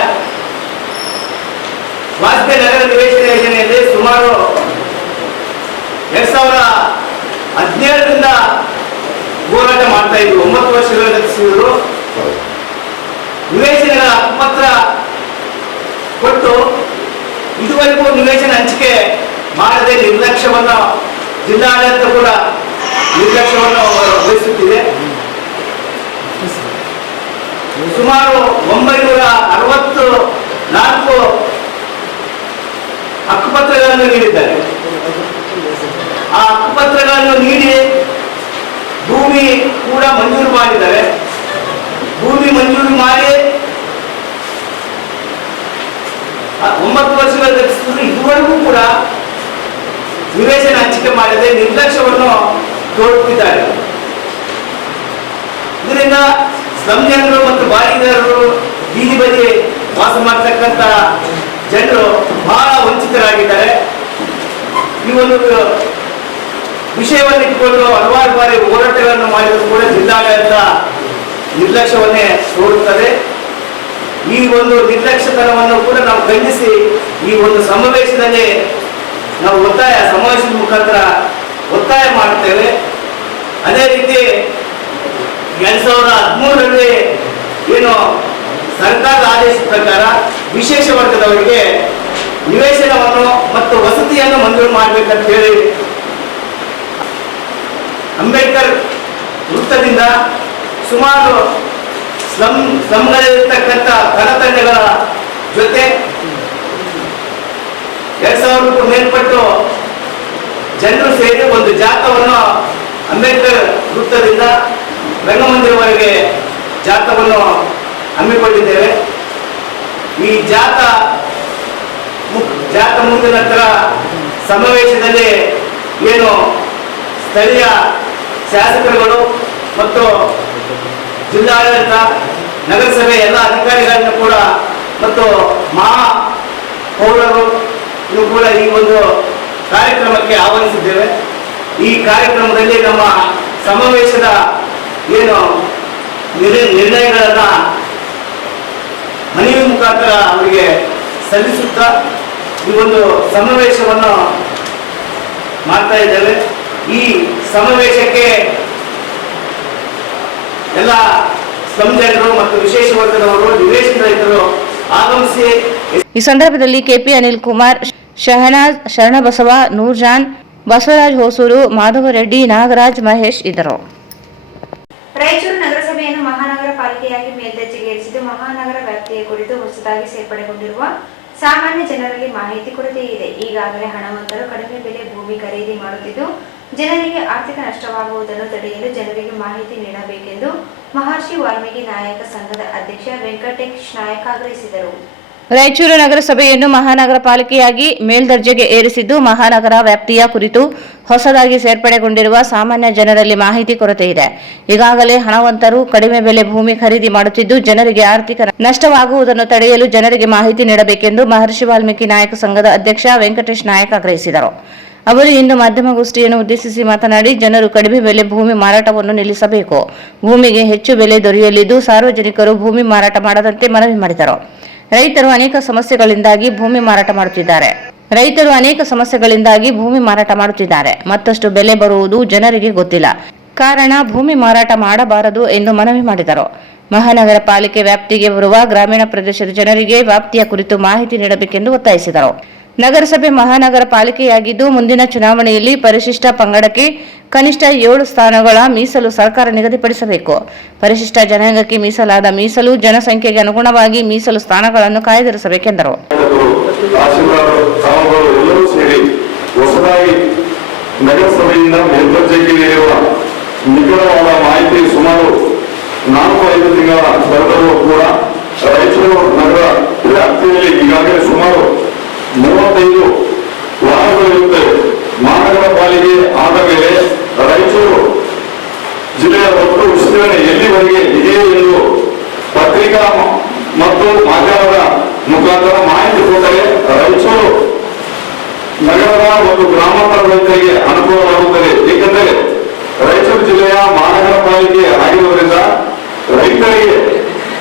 ವಾಜಪೇಯಿ ನಗರ ನಿವೇಶನ ಯೋಜನೆಯಲ್ಲಿ ಸುಮಾರು 2017ರಿಂದ ಹೋರಾಟ ಮಾಡ್ತಾ ಇದ್ವಿ. 9 ವರ್ಷಗಳ ರಚಿಸಿದ್ರು. ನಿವೇಶನಗಳ ಹಕ್ಕುಪತ್ರ ಕೊಟ್ಟು ಇದುವರೆಗೂ ನಿವೇಶನ ಹಂಚಿಕೆ ಮಾಡದೆ ನಿರ್ಲಕ್ಷ್ಯವನ್ನು ಜಿಲ್ಲಾಡಳಿತ ಕೂಡ ನಿರ್ಲಕ್ಷ್ಯವನ್ನು ವಹಿಸುತ್ತಿದೆ. ಸುಮಾರು 964 ಹಕ್ಕುಪತ್ರಗಳನ್ನು ನೀಡಿದ್ದಾರೆ. ಆ ಹಕ್ಕುಪತ್ರಗಳನ್ನು ನೀಡಿ ಭೂಮಿ ಕೂಡ ಮಂಜೂರು ಮಾಡಿದ್ದಾರೆ. ಭೂಮಿ ಮಂಜೂರು ಮಾಡಿ 9 ವರ್ಷಗಳ ರಚಿಸಿದ್ರು. ಇದುವರೆಗೂ ಕೂಡ ನಿವೇಶನ ಹಂಚಿಕೆ ಮಾಡದೆ ನಿರ್ಲಕ್ಷ್ಯವನ್ನು ತೋರುತ್ತಿದ್ದಾರೆ. ಇದರಿಂದ ಸ್ಲಂ ಜನರು ಮತ್ತು ಬಾಡಿಗೆದಾರರು, ಬೀದಿ ಬದಿ ವಾಸ ಮಾಡತಕ್ಕಂತ ಜನರು ಬಹಳ ವಂಚಿತರಾಗಿದ್ದಾರೆ. ಈ ಒಂದು ವಿಷಯವನ್ನು ಇಟ್ಟುಕೊಂಡು ಹಲವಾರು ಬಾರಿ ಹೋರಾಟಗಳನ್ನು ಮಾಡಿದರೂ ಕೂಡ ಜಿಲ್ಲಾಡಳಿತ ನಿರ್ಲಕ್ಷ್ಯವನ್ನೇ ತೋರುತ್ತದೆ. ಈ ಒಂದು ನಿರ್ಲಕ್ಷ್ಯತನವನ್ನು ಕೂಡ ನಾವು ಖಂಡಿಸಿ ಈ ಒಂದು ಸಮಾವೇಶದಲ್ಲಿ ನಾವು ಸಮಾವೇಶದ ಮುಖಾಂತರ ಒತ್ತಾಯ ಮಾಡುತ್ತೇವೆ. ಅದೇ ರೀತಿ 2013ರಲ್ಲಿ ಏನು ಸರ್ಕಾರದ ಆದೇಶದ ಪ್ರಕಾರ ವಿಶೇಷ ವರ್ಗದವರಿಗೆ ನಿವೇಶನವನ್ನು ಮತ್ತು ವಸತಿಯನ್ನು ಮಂಜೂರು ಮಾಡಬೇಕಂತ ಹೇಳಿ ಅಂಬೇಡ್ಕರ್ ವೃತ್ತದಿಂದ ಸುಮಾರು ಸ್ಲಂಗಳಲ್ಲಿರ್ತಕ್ಕಂಥ ಕಲತಂಡಗಳ ಜೊತೆ 2000ಕ್ಕೂ ಮೇಲ್ಪಟ್ಟು ಜನರು ಸೇರಿ ಒಂದು ಜಾಥಾವನ್ನು ಅಂಬೇಡ್ಕರ್ ವೃತ್ತದಿಂದ ರಂಗಮಂದಿರವರೆಗೆ ಜಾಥಾವನ್ನು ಹಮ್ಮಿಕೊಂಡಿದ್ದೇವೆ. ಈ ಜಾಥಾ ಮುಗಿದ ನಂತರ ಸಮಾವೇಶದಲ್ಲಿ ಏನು ಸ್ಥಳೀಯ ಶಾಸಕರುಗಳು ಮತ್ತು ಜಿಲ್ಲಾಡಳಿತ, ನಗರಸಭೆ ಎಲ್ಲ ಅಧಿಕಾರಿಗಳನ್ನು ಕೂಡ ಮತ್ತು ಮಹಾ ಪೌರರು ಕೂಡ ಈ ಒಂದು ಕಾರ್ಯಕ್ರಮಕ್ಕೆ ಆಹ್ವಾನಿಸಿದ್ದೇವೆ. ಈ ಕಾರ್ಯಕ್ರಮದಲ್ಲಿ ನಮ್ಮ ಸಮಾವೇಶದ ಏನು ನಿರ್ಣಯಗಳನ್ನು ಮನವಿ ಮುಖಾಂತರ ಅವರಿಗೆ ಸಲ್ಲಿಸುತ್ತಾ ಈ ಒಂದು ಸಮಾವೇಶವನ್ನು ಮಾಡ್ತಾ ಇದ್ದೇವೆ. ಈ ಸಮಾವೇಶಕ್ಕೆ ಎಲ್ಲ ಸಂಜನರು ಮತ್ತು ವಿಶೇಷ ವರ್ಗದವರು, ನಿವೇಶನ ರೈತರು ಆಗಮಿಸಿ ಈ ಸಂದರ್ಭದಲ್ಲಿ ಕೆಪಿ ಅನಿಲ್ ಕುಮಾರ್, ಶಹನಾಜ್, ಶರಣಬಸವ, ನೂರ್ಜಾನ್, ಬಸವರಾಜ್ ಹೊಸೂರು, ಮಾಧವರೆಡ್ಡಿ, ನಾಗರಾಜ್, ಮಹೇಶ್ ಇದ್ದರು. ರಾಯಚೂರು ನಗರಸಭೆಯನ್ನು ಮಹಾನಗರ ಪಾಲಿಕೆಯಾಗಿ ಮೇಲ್ದರ್ಜೆಗೇರಿಸಿದ್ದು ಮಹಾನಗರ ವ್ಯಾಪ್ತಿಯ ಕುರಿತು ಹೊಸದಾಗಿ ಸೇರ್ಪಡೆಗೊಂಡಿರುವ ಸಾಮಾನ್ಯ ಜನರಲ್ಲಿ ಮಾಹಿತಿ ಕೊರತೆ ಇದೆ. ಈಗಾಗಲೇ ಹಣವಂತರು ಕಡಿಮೆ ಬೆಲೆ ಭೂಮಿ ಖರೀದಿ ಮಾಡುತ್ತಿದ್ದು ಜನರಿಗೆ ಆರ್ಥಿಕ ನಷ್ಟವಾಗುವುದನ್ನು ತಡೆಯಲು ಜನರಿಗೆ ಮಾಹಿತಿ ನೀಡಬೇಕೆಂದು ಮಹರ್ಷಿ ವಾಲ್ಮೀಕಿ ನಾಯಕ ಸಂಘದ ಅಧ್ಯಕ್ಷ ವೆಂಕಟೇಶ್ ನಾಯಕ್ ಆಗ್ರಹಿಸಿದರು. ರಾಯಚೂರು ನಗರಸಭೆಯನ್ನು ಮಹಾನಗರ ಪಾಲಿಕೆಯಾಗಿ ಮೇಲ್ದರ್ಜೆಗೆ ಏರಿಸಿದ್ದು ಮಹಾನಗರ ವ್ಯಾಪ್ತಿಯ ಕುರಿತು ಹೊಸದಾಗಿ ಸೇರ್ಪಡೆಗೊಂಡಿರುವ ಸಾಮಾನ್ಯ ಜನರಲ್ಲಿ ಮಾಹಿತಿ ಕೊರತೆ ಇದೆ. ಈಗಾಗಲೇ ಹಣವಂತರು ಕಡಿಮೆ ಬೆಲೆ ಭೂಮಿ ಖರೀದಿ ಮಾಡುತ್ತಿದ್ದು ಜನರಿಗೆ ಆರ್ಥಿಕ ನಷ್ಟವಾಗುವುದನ್ನು ತಡೆಯಲು ಜನರಿಗೆ ಮಾಹಿತಿ ನೀಡಬೇಕೆಂದು ಮಹರ್ಷಿ ವಾಲ್ಮೀಕಿ ನಾಯಕ ಸಂಘದ ಅಧ್ಯಕ್ಷ ವೆಂಕಟೇಶ್ ನಾಯಕ್ ಆಗ್ರಹಿಸಿದರು. ಅವರು ಇಂದು ಮಾಧ್ಯಮಗೋಷ್ಠಿಯನ್ನು ಉದ್ದೇಶಿಸಿ ಮಾತನಾಡಿ, ಜನರು ಕಡಿಮೆ ಬೆಲೆ ಭೂಮಿ ಮಾರಾಟವನ್ನು ನಿಲ್ಲಿಸಬೇಕು, ಭೂಮಿಗೆ ಹೆಚ್ಚು ಬೆಲೆ ದೊರೆಯಲಿದ್ದು ಸಾರ್ವಜನಿಕರು ಭೂಮಿ ಮಾರಾಟ ಮಾಡದಂತೆ ಮನವಿ ಮಾಡಿದರು. ರೈತರು ಅನೇಕ ಸಮಸ್ಯೆಗಳಿಂದಾಗಿ ಭೂಮಿ ಮಾರಾಟ ಮಾಡುತ್ತಿದ್ದಾರೆ. ಮತ್ತಷ್ಟು ಬೆಲೆ ಬರುವುದು ಜನರಿಗೆ ಗೊತ್ತಿಲ್ಲ. ಕಾರಣ ಭೂಮಿ ಮಾರಾಟ ಮಾಡಬಾರದು ಎಂದು ಮನವಿ ಮಾಡಿದರು. ಮಹಾನಗರ ಪಾಲಿಕೆ ವ್ಯಾಪ್ತಿಗೆ ಬರುವ ಗ್ರಾಮೀಣ ಪ್ರದೇಶದ ಜನರಿಗೆ ವ್ಯಾಪ್ತಿಯ ಕುರಿತು ಮಾಹಿತಿ ನೀಡಬೇಕೆಂದು ಒತ್ತಾಯಿಸಿದರು. ನಗರಸಭೆ ಮಹಾನಗರ ಪಾಲಿಕೆಯಾಗಿದ್ದು ಮುಂದಿನ ಚುನಾವಣೆಯಲ್ಲಿ ಪರಿಶಿಷ್ಟ ಪಂಗಡಕ್ಕೆ ಕನಿಷ್ಠ 7 ಸ್ಥಾನಗಳ ಮೀಸಲು ಸರ್ಕಾರ ನಿಗದಿಪಡಿಸಬೇಕು. ಪರಿಶಿಷ್ಟ ಜನಾಂಗಕ್ಕೆ ಮೀಸಲಾದ ಮೀಸಲು ಜನಸಂಖ್ಯೆಗೆ ಅನುಗುಣವಾಗಿ ಮೀಸಲು ಸ್ಥಾನಗಳನ್ನು ಕಾಯ್ದಿರಿಸಬೇಕೆಂದರು. ಎಲ್ಲರೂ ಸೇರಿ ಹೊಸದಾಗಿ ನಗರಸಭೆಯಿಂದ ಮೇಲ್ದರ್ಜೆಗೆ ಇರುವ ನಿಖರವಾದ ಮಾಹಿತಿ ಸುಮಾರು 4-5 ತಿಂಗಳ ಬರೆದರೂ ಕೂಡ ರಾಯಚೂರು ನಗರ ವ್ಯಾಪ್ತಿಯಲ್ಲಿ ಈಗಾಗಲೇ ಸುಮಾರು 35 ವಾರಗಳಿರುತ್ತವೆ. ಮಹಾನಗರ ಪಾಲಿಕೆ ಆದ ಮೇಲೆ ರಾಯಚೂರು ಜಿಲ್ಲೆಯ ಒಟ್ಟು ವಿಸ್ತೀರ್ಣ ಎಲ್ಲಿವರೆಗೆ ಇದೆ ಎಂದು ಪತ್ರಿಕಾ ಮತ್ತು ಮಾಧ್ಯಮದ ಮುಖಾಂತರ ಮಾಹಿತಿ ಕೊಟ್ಟರೆ ರಾಯಚೂರು ನಗರದ ಒಂದು ಗ್ರಾಮಾಂತರ ರೈತರಿಗೆ ಅನುಕೂಲವಾಗುತ್ತದೆ. ಏಕೆಂದರೆ ರಾಯಚೂರು ಜಿಲ್ಲೆಯ ಮಹಾನಗರ ಪಾಲಿಕೆ ಆಗಿರುವುದರಿಂದ ರೈತರಿಗೆ,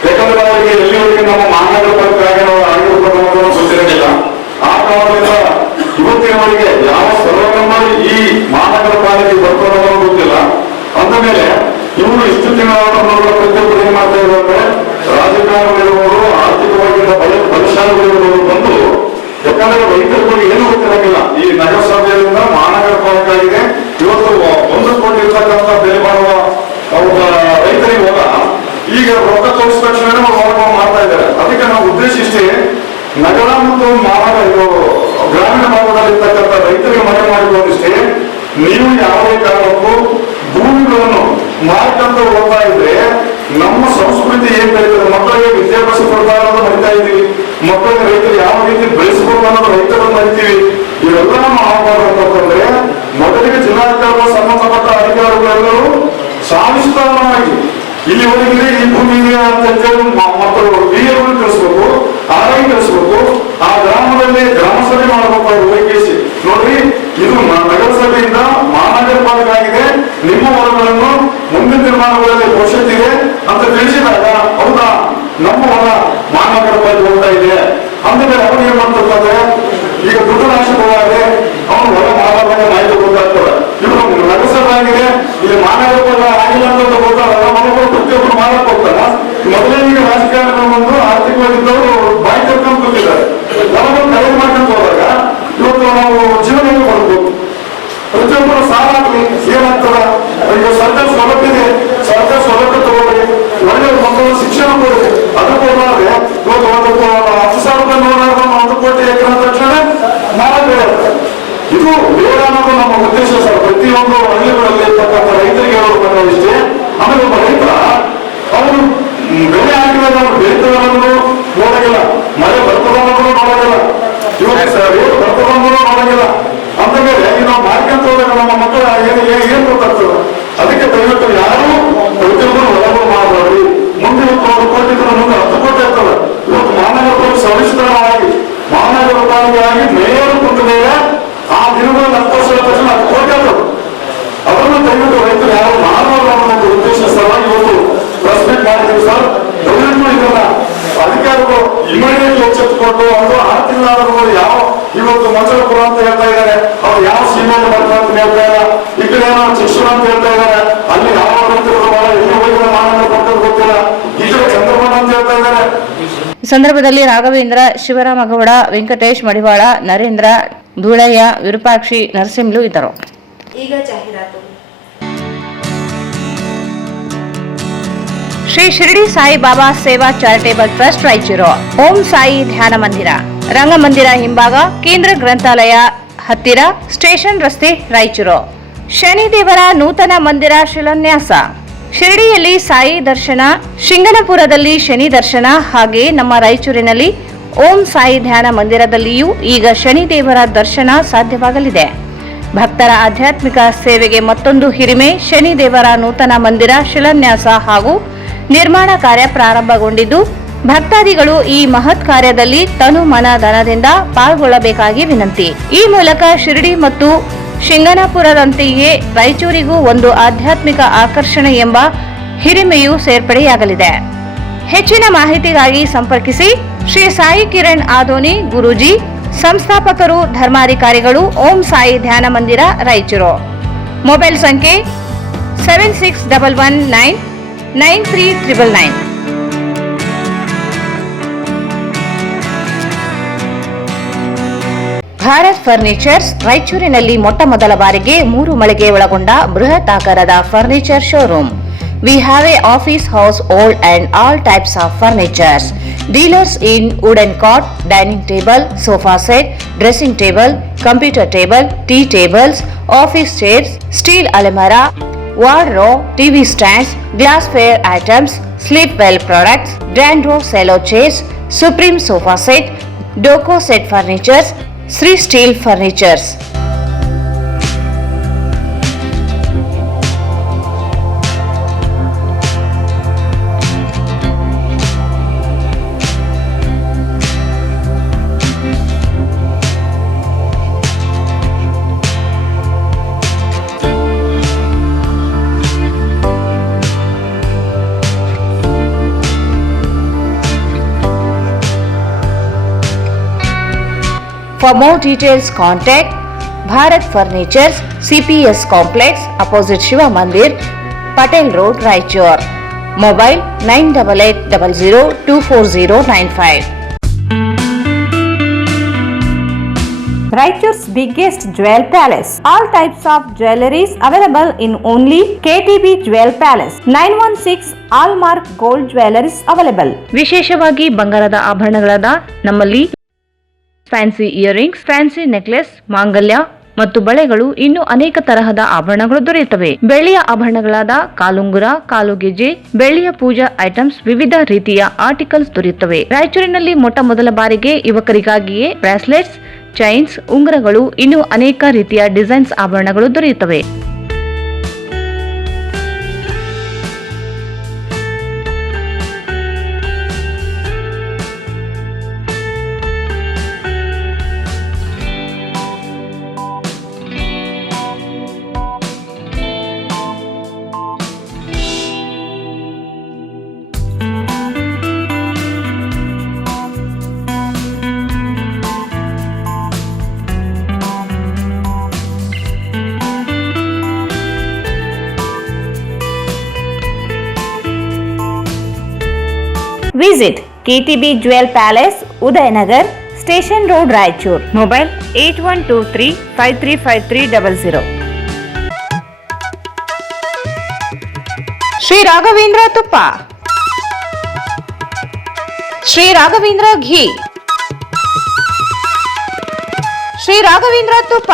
ಯಾಕಂದ್ರೆ ಅವರಿಗೆ ಎಲ್ಲಿವರೆಗೆ ನಮ್ಮ ಮಹಾನಗರ ಪಾಲಿಕೆ ಆಗಿರುವುದನ್ನು ಗೊತ್ತಿರಲಿಲ್ಲ. ಆ ಕಾರಣದಿಂದ ಇವತ್ತಿನವರೆಗೆ ಯಾವ ಸರ್ವಕ್ರಮ ಈ ಮಹಾನಗರ ಪಾಲಿಕೆ ಬರ್ತದೋ ಗೊತ್ತಿಲ್ಲ. ಅಂದ ಮೇಲೆ ಇವರು ಇಷ್ಟು ತಿಂಗಳ ಪ್ರತಿಯೊಬ್ಬರು ಏನ್ ಮಾಡ್ತಾ ಇದ್ದಾರೆ, ರಾಜಕಾರಣಿಗಳಿರುವವರು, ಆರ್ಥಿಕವಾಗಿ ಬಲಶಾಲಿಗಳಿರುವವರು ಬಂದು, ಯಾಕಂದ್ರೆ ರೈತರುಗಳಿಗೆ ಏನು ಗೊತ್ತಿರಂಗಿಲ್ಲ. ಈ ನಗರಸಭೆಯಿಂದ ಮಹಾನಗರ ಪಾಲಿಕೆ ಆಗಿದೆ, ಇವತ್ತು 1 ಕೋಟಿ ಇರ್ತಕ್ಕಂಥ ಬೆಲೆ ಮಾಡುವ ರೈತರಿಗೆ ಹೋಗ ಈಗ ರೊಕ್ಕ ತೋರಿಸಿದ ತಕ್ಷಣ ಮಾಡ್ತಾ ಇದ್ದಾರೆ. ಅದಕ್ಕೆ ನಾವು ಉದ್ದೇಶ ಇಷ್ಟೇ, ನಗರ ಮತ್ತು ಗ್ರಾಮೀಣ ಭಾಗದಲ್ಲಿರ್ತಕ್ಕಂಥ ರೈತರಿಗೆ ಮನೆ ಮಾಡಿಕೊಂಡಿಷ್ಟೇ, ನೀವು ಯಾವುದೇ ಕಾರಣಕ್ಕೂ ಭೂಮಿಗಳನ್ನು ಮಾರ್ಕಂತ ಹೋಗ್ತಾ ಇದ್ರೆ ನಮ್ಮ ಸಂಸ್ಕೃತಿ ಏನ್ ಬೆಳೀತದೆ, ಮಕ್ಕಳಿಗೆ ವಿದ್ಯಾಭ್ಯಾಸ ಕೊಡ್ತಾ ಇರೋದು ಮರಿತಾ ಇದ್ದೀವಿ, ಮಕ್ಕಳಿಗೆ ರೈತರು ಯಾವ ರೀತಿ ಬೆಳೆಸಬಹುದು ಅನ್ನೋದು ರೈತರನ್ನು ಮರಿತೀವಿ. ಇವೆಲ್ಲ ಮಾಡಬಾರ್ದಂತಂದ್ರೆ ಮೊದಲಿಗೆ ಜಿಲ್ಲಾಧಿಕಾರಿಗಳು ಸಂಬಂಧಪಟ್ಟ ಅಧಿಕಾರಿಗಳೆಲ್ಲರೂ ಶಾಶ್ವತವಾಗಿ ಇಲ್ಲಿವರೆಗೆ ಈ ಭೂಮಿ ಇದೆ ಅಂತ ಹೇಳಿ ಮಕ್ಕಳು ಹಿರಿಯರು ತಿಳಿಸ್ಬೇಕು, ಆರೋಗ್ಯ ತಿಳಿಸ್ಬೇಕು, ಆ ಗ್ರಾಮದಲ್ಲಿ ಗ್ರಾಮಸಭೆ ಮಾಡಬೇಕು. ಅವರು ವೈಕೇಸಿ ನೋಡ್ರಿ, ಇದು ನಗರಸಭೆಯಿಂದ ಮಹಾನಗರ ಪಾಲಿಕೆ ಆಗಿದೆ, ನಿಮ್ಮ ಹೊಲಗಳನ್ನು ಮುಂದಿನ ನಿರ್ಮಾಣಗಳಲ್ಲಿ ಭವಿಷ್ಯತ್ ಇದೆ ಅಂತ ತಿಳಿಸಿದಾಗ ಹೌದಾ ನಮ್ಮ ಹೊಲ ಮಹಾನಗರ ಪಾಲಿಕೆ ಹೋಗ್ತಾ ಇದೆ ಅಂದಮೇಲೆ ಅವ್ರು ಏನ್ ಮಾಡ್ತಿರ್ತಾರೆ, ಈಗ ದುಡ್ಡು ನಾಶವಾಗಿದೆ, ಅವನು ಹೊಲ ಮಾಡಬಾರ್ದಾಗ ಮಾಹಿತಿ ಗೊತ್ತಾಗ್ತದೆ. ಇವರು ನಗರಸಭೆ ಆಗಿದೆ, ಇಲ್ಲಿ ಮಹಾನಗರ ಪಾಲಿಕೆ ಆಗಿಲ್ಲ ಅಂತ ಗೊತ್ತಾಗ ಪ್ರತಿಯೊಬ್ಬರು ಮಾಡಕ್ ಹೋಗ್ತಾರ. ಮೊದಲೇ ಈಗ ರಾಜಕಾರಣ ಬಂದು ಆರ್ಥಿಕವಾಗಿದ್ದವರು ಬಾಯಿ ತರ್ಕೊಂಡು ಕೂತಿದ್ದಾರೆ. ನಾವೊಂದು ಕಡಿಮೆ ಮಾಡ್ಕೊಂಡು ಹೋದಾಗ ಇವತ್ತು ನಾವು ಜೀವನಕ್ಕೆ ಬರ್ಬೋದು. ಪ್ರತಿಯೊಬ್ಬರು ಸಾಲ ಹಾಕಿ ಏನಾಗ್ತದ, ಈಗ ಸರ್ಕಾರ ಸೌಲಭ್ಯ ಇದೆ, ಸರ್ಕಾರ ಸೌಲಭ್ಯ ತಗೊಳ್ಳಿ, ಒಳ್ಳೆ ಮಕ್ಕಳು ಶಿಕ್ಷಣ ಕೊಡಿ. ಅದಕ್ಕೆ ಹೋದ್ರೆ ಇವತ್ತು 10,000 1 ಕೋಟಿ ಎಕರೆ ಅಂದ ತಕ್ಷಣ ನಾಳೆ ಬೆಳೆಯುತ್ತೆ. ಇದು ಬೇಡ ಅನ್ನೋದು ನಮ್ಮ ಉದ್ದೇಶ ಸರ್. ಪ್ರತಿಯೊಂದು ಹಳ್ಳಿಗಳಲ್ಲಿ ಇರ್ತಕ್ಕಂಥ ರೈತರಿಗೆ ಹೇಳೋದು ಇಷ್ಟೇ. ಆಮೇಲೆ ಒಬ್ಬ ರೈತ ಅವನು ಬೆಳೆ ಹಾಕಿದಾಗ ಅವ್ರು ಬೆಳೀತದನ್ನೋದು ನೋಡಂಗಿಲ್ಲ, ಮಳೆ ಬರ್ತದನ್ನೋದು ನೋಡಂಗಿಲ್ಲ, ಇವತ್ತು ರೇಟ್ ಬರ್ತದನ್ನೋದು ನೋಡಂಗಿಲ್ಲ. ಅಂತ ಮೇಲೆ ನಾವು ಮಾರ್ಕೆಟ್ ಹೋದಾಗ ನಮ್ಮ ಮಕ್ಕಳ ಏನ್ ಗೊತ್ತಾಗ್ತದೆ. ಅದಕ್ಕೆ ದಯವಿಟ್ಟು ಯಾರು ಪ್ರತಿಯೊಬ್ಬರು ಹೊರಗಡೆ ಮಾಡಬಾರ್ದು. ಮುಂದೆ 1 ಕೋಟಿ ಮುಂದೆ 10 ಕೋಟಿ ಇರ್ತದೆ. ಇವತ್ತು ಮಹಾನಗರ ಪಾಲಿಕೆ ಸವಿಸ್ತರವಾಗಿ ಮಹಾನಗರ ಪಾಲಿಕೆಯಾಗಿ ಮೇಯರ್ ಕುಂತಿದ್ದೇವೆ. ಆ ದಿನಗಳಲ್ಲಿ 10 ವರ್ಷ 10 ಕೋಟಿ ಆಗ್ತದೆ. ಅದನ್ನು ದಯವಿಟ್ಟು ರೈತರು ಯಾರು ಮಾಡಬಾರ್ದು ಅನ್ನೋ ಒಂದು ಉದ್ದೇಶ ಸಲುವಾಗಿ ಇವತ್ತು ಪ್ರೆಸ್ ಮೀಟ್ ಮಾಡಿದ್ದೀವಿ ಸರ್. ದಯವಿಟ್ಟು ಇದನ್ನ ಅಧಿಕಾರಿಗಳು ಇಮಿಡಿಯೇಟ್ಲಿ ಎಚ್ಚೆತ್ತುಕೊಂಡು ಅದು 6 ತಿಂಗಳಾದರೂ ಯಾವ ಇವತ್ತು ಮಂಜಲಪುರ ಅಂತ ಹೇಳ್ತಾ ಇದ್ದಾರೆ, ಅವ್ರು ಯಾವ ಸೀಮೆಯಲ್ಲಿ ಬರ್ತಾರೆ ಅಂತ ಹೇಳ್ತಾ ಇಲ್ಲ. ಈ ಕಡೆ ಏನೋ ಶಿಕ್ಷಣ ಅಂತ ಹೇಳ್ತಾ ಇದ್ದಾರೆ, ಅಲ್ಲಿ ಯಾವ ರೈತರು ಎಲ್ಲಿ ಹೋಗಿದ್ರೆ ಮಾನವ ಕೊಟ್ಟದ್ದು ಗೊತ್ತಿಲ್ಲ. ಈ ಕಡೆ ಚಂದ್ರಮಣ ಅಂತ ಹೇಳ್ತಾ ಇದ್ದಾರೆ. ಈ ಸಂದರ್ಭದಲ್ಲಿ ರಾಘವೇಂದ್ರ, ಶಿವರಾಮಗೌಡ, ವೆಂಕಟೇಶ್ ಮಡಿವಾಳ, ನರೇಂದ್ರ, ಧೂಳಯ್ಯ, ವಿರೂಪಾಕ್ಷಿ, ನರಸಿಂಹಲು ಇದ್ದರು. ಈಗ ಜಾಹೀರಾತು. ಶ್ರೀ ಶಿರಡಿ ಸಾಯಿ ಬಾಬಾ ಸೇವಾ ಚಾರಿಟೇಬಲ್ ಟ್ರಸ್ಟ್ ರಾಯಚೂರು. ಓಂ ಸಾಯಿ ಧ್ಯಾನ ಮಂದಿರ, ರಂಗಮಂದಿರ ಹಿಂಭಾಗ, ಕೇಂದ್ರ ಗ್ರಂಥಾಲಯ ಹತ್ತಿರ, ಸ್ಟೇಷನ್ ರಸ್ತೆ, ರಾಯಚೂರು. ಶನಿದೇವರ ನೂತನ ಮಂದಿರ ಶಿಲಾನ್ಯಾಸ. ಶಿರಡಿಯಲ್ಲಿ ಸಾಯಿ ದರ್ಶನ, ಶಿಂಗನಪುರದಲ್ಲಿ ಶನಿ ದರ್ಶನ, ಹಾಗೆ ನಮ್ಮ ರಾಯಚೂರಿನಲ್ಲಿ ಓಂ ಸಾಯಿ ಧ್ಯಾನ ಮಂದಿರದಲ್ಲಿಯೂ ಈಗ ಶನಿದೇವರ ದರ್ಶನ ಸಾಧ್ಯವಾಗಲಿದೆ. ಭಕ್ತರ ಆಧ್ಯಾತ್ಮಿಕ ಸೇವೆಗೆ ಮತ್ತೊಂದು ಹಿರಿಮೆ. ಶನಿದೇವರ ನೂತನ ಮಂದಿರ ಶಿಲಾನ್ಯಾಸ ಹಾಗೂ ನಿರ್ಮಾಣ ಕಾರ್ಯ ಪ್ರಾರಂಭಗೊಂಡಿದ್ದು, ಭಕ್ತಾದಿಗಳು ಈ ಮಹತ್ ಕಾರ್ಯದಲ್ಲಿ ತನು ಮನ ಧನದಿಂದ ಪಾಲ್ಗೊಳ್ಳಬೇಕಾಗಿ ವಿನಂತಿ. ಈ ಮೂಲಕ ಶಿರಡಿ ಮತ್ತು ಶಿಂಗನಾಪುರದಂತೆಯೇ ರಾಯಚೂರಿಗೂ ಒಂದು ಆಧ್ಯಾತ್ಮಿಕ ಆಕರ್ಷಣೆ ಎಂಬ ಹಿರಿಮೆಯೂ ಸೇರ್ಪಡೆಯಾಗಲಿದೆ. ಹೆಚ್ಚಿನ ಮಾಹಿತಿಗಾಗಿ ಸಂಪರ್ಕಿಸಿ ಶ್ರೀ ಸಾಯಿ ಕಿರಣ್ ಆದೋನಿ ಗುರೂಜಿ, ಸಂಸ್ಥಾಪಕರು, ಧರ್ಮಾಧಿಕಾರಿಗಳು, ಓಂ ಸಾಯಿ ಧ್ಯಾನ ಮಂದಿರ, ರಾಯಚೂರು. ಮೊಬೈಲ್ ಸಂಖ್ಯೆ 7611993999. ಭಾರತ್ ಫರ್ನಿಚರ್ಸ್ ರಾಯಚೂರಿನಲ್ಲಿ ಮೊಟ್ಟ ಮೊದಲ ಬಾರಿಗೆ 3 ಮಳಿಗೆ ಒಳಗೊಂಡ ಬೃಹತ್ ಆಕಾರದ furniture showroom. We have a office house, old and all types of furnitures. Dealers in wooden cot, dining table, sofa set, dressing table, computer table, tea tables, office chairs, steel almirah, wardrobe, TV stands, glassware items, sleepwell products, Dandro cello chairs, Supreme sofa set, Doco set furnitures, Sri Steel furnitures. For more details, contact Bharat Furnitures, CPS Complex, opposite Shiva Mandir, Patel Road, Raichur. Mobile 9880024095. Raichur's biggest jewel palace. All types of jewelries available in only KTB Jewel Palace. 916 Allmark Gold Jewelries available. ವಿಶೇಷವಾಗಿ ಬಂಗಾರದ ಆಭರಣಗಳಾದ ನಮ್ಮಲ್ಲಿ fancy earrings, fancy necklace, ಮಾಂಗಲ್ಯ ಮತ್ತು ಬಳೆಗಳು, ಇನ್ನು ಅನೇಕ ತರಹದ ಆಭರಣಗಳು ದೊರೆಯುತ್ತವೆ. ಬೆಳ್ಳಿಯ ಆಭರಣಗಳಾದ ಕಾಲುಂಗುರ, ಕಾಲುಗೆಜೆ, ಬೆಳ್ಳಿಯ ಪೂಜಾ ಐಟಮ್ಸ್, ವಿವಿಧ ರೀತಿಯ ಆರ್ಟಿಕಲ್ಸ್ ದೊರೆಯುತ್ತವೆ. ರಾಯಚೂರಿನಲ್ಲಿ ಮೊಟ್ಟ ಮೊದಲ ಬಾರಿಗೆ ಯುವಕರಿಗಾಗಿಯೇ ಬ್ರಾಸ್ಲೆಟ್ಸ್, ಚೈನ್ಸ್, ಉಂಗುರಗಳು, ಇನ್ನು ಅನೇಕ ರೀತಿಯ ಡಿಸೈನ್ಸ್ ಆಭರಣಗಳು ದೊರೆಯುತ್ತವೆ. Visit KTB Jewel Palace, Udayanagar, Station Road, Raichur. Mobile 8123535300. Shri Raghavendra ತುಪ್ಪ, ಶ್ರೀ ರಾಘವೇಂದ್ರ ಘೀ, ಶ್ರೀ ರಾಘವೇಂದ್ರ ತುಪ್ಪ,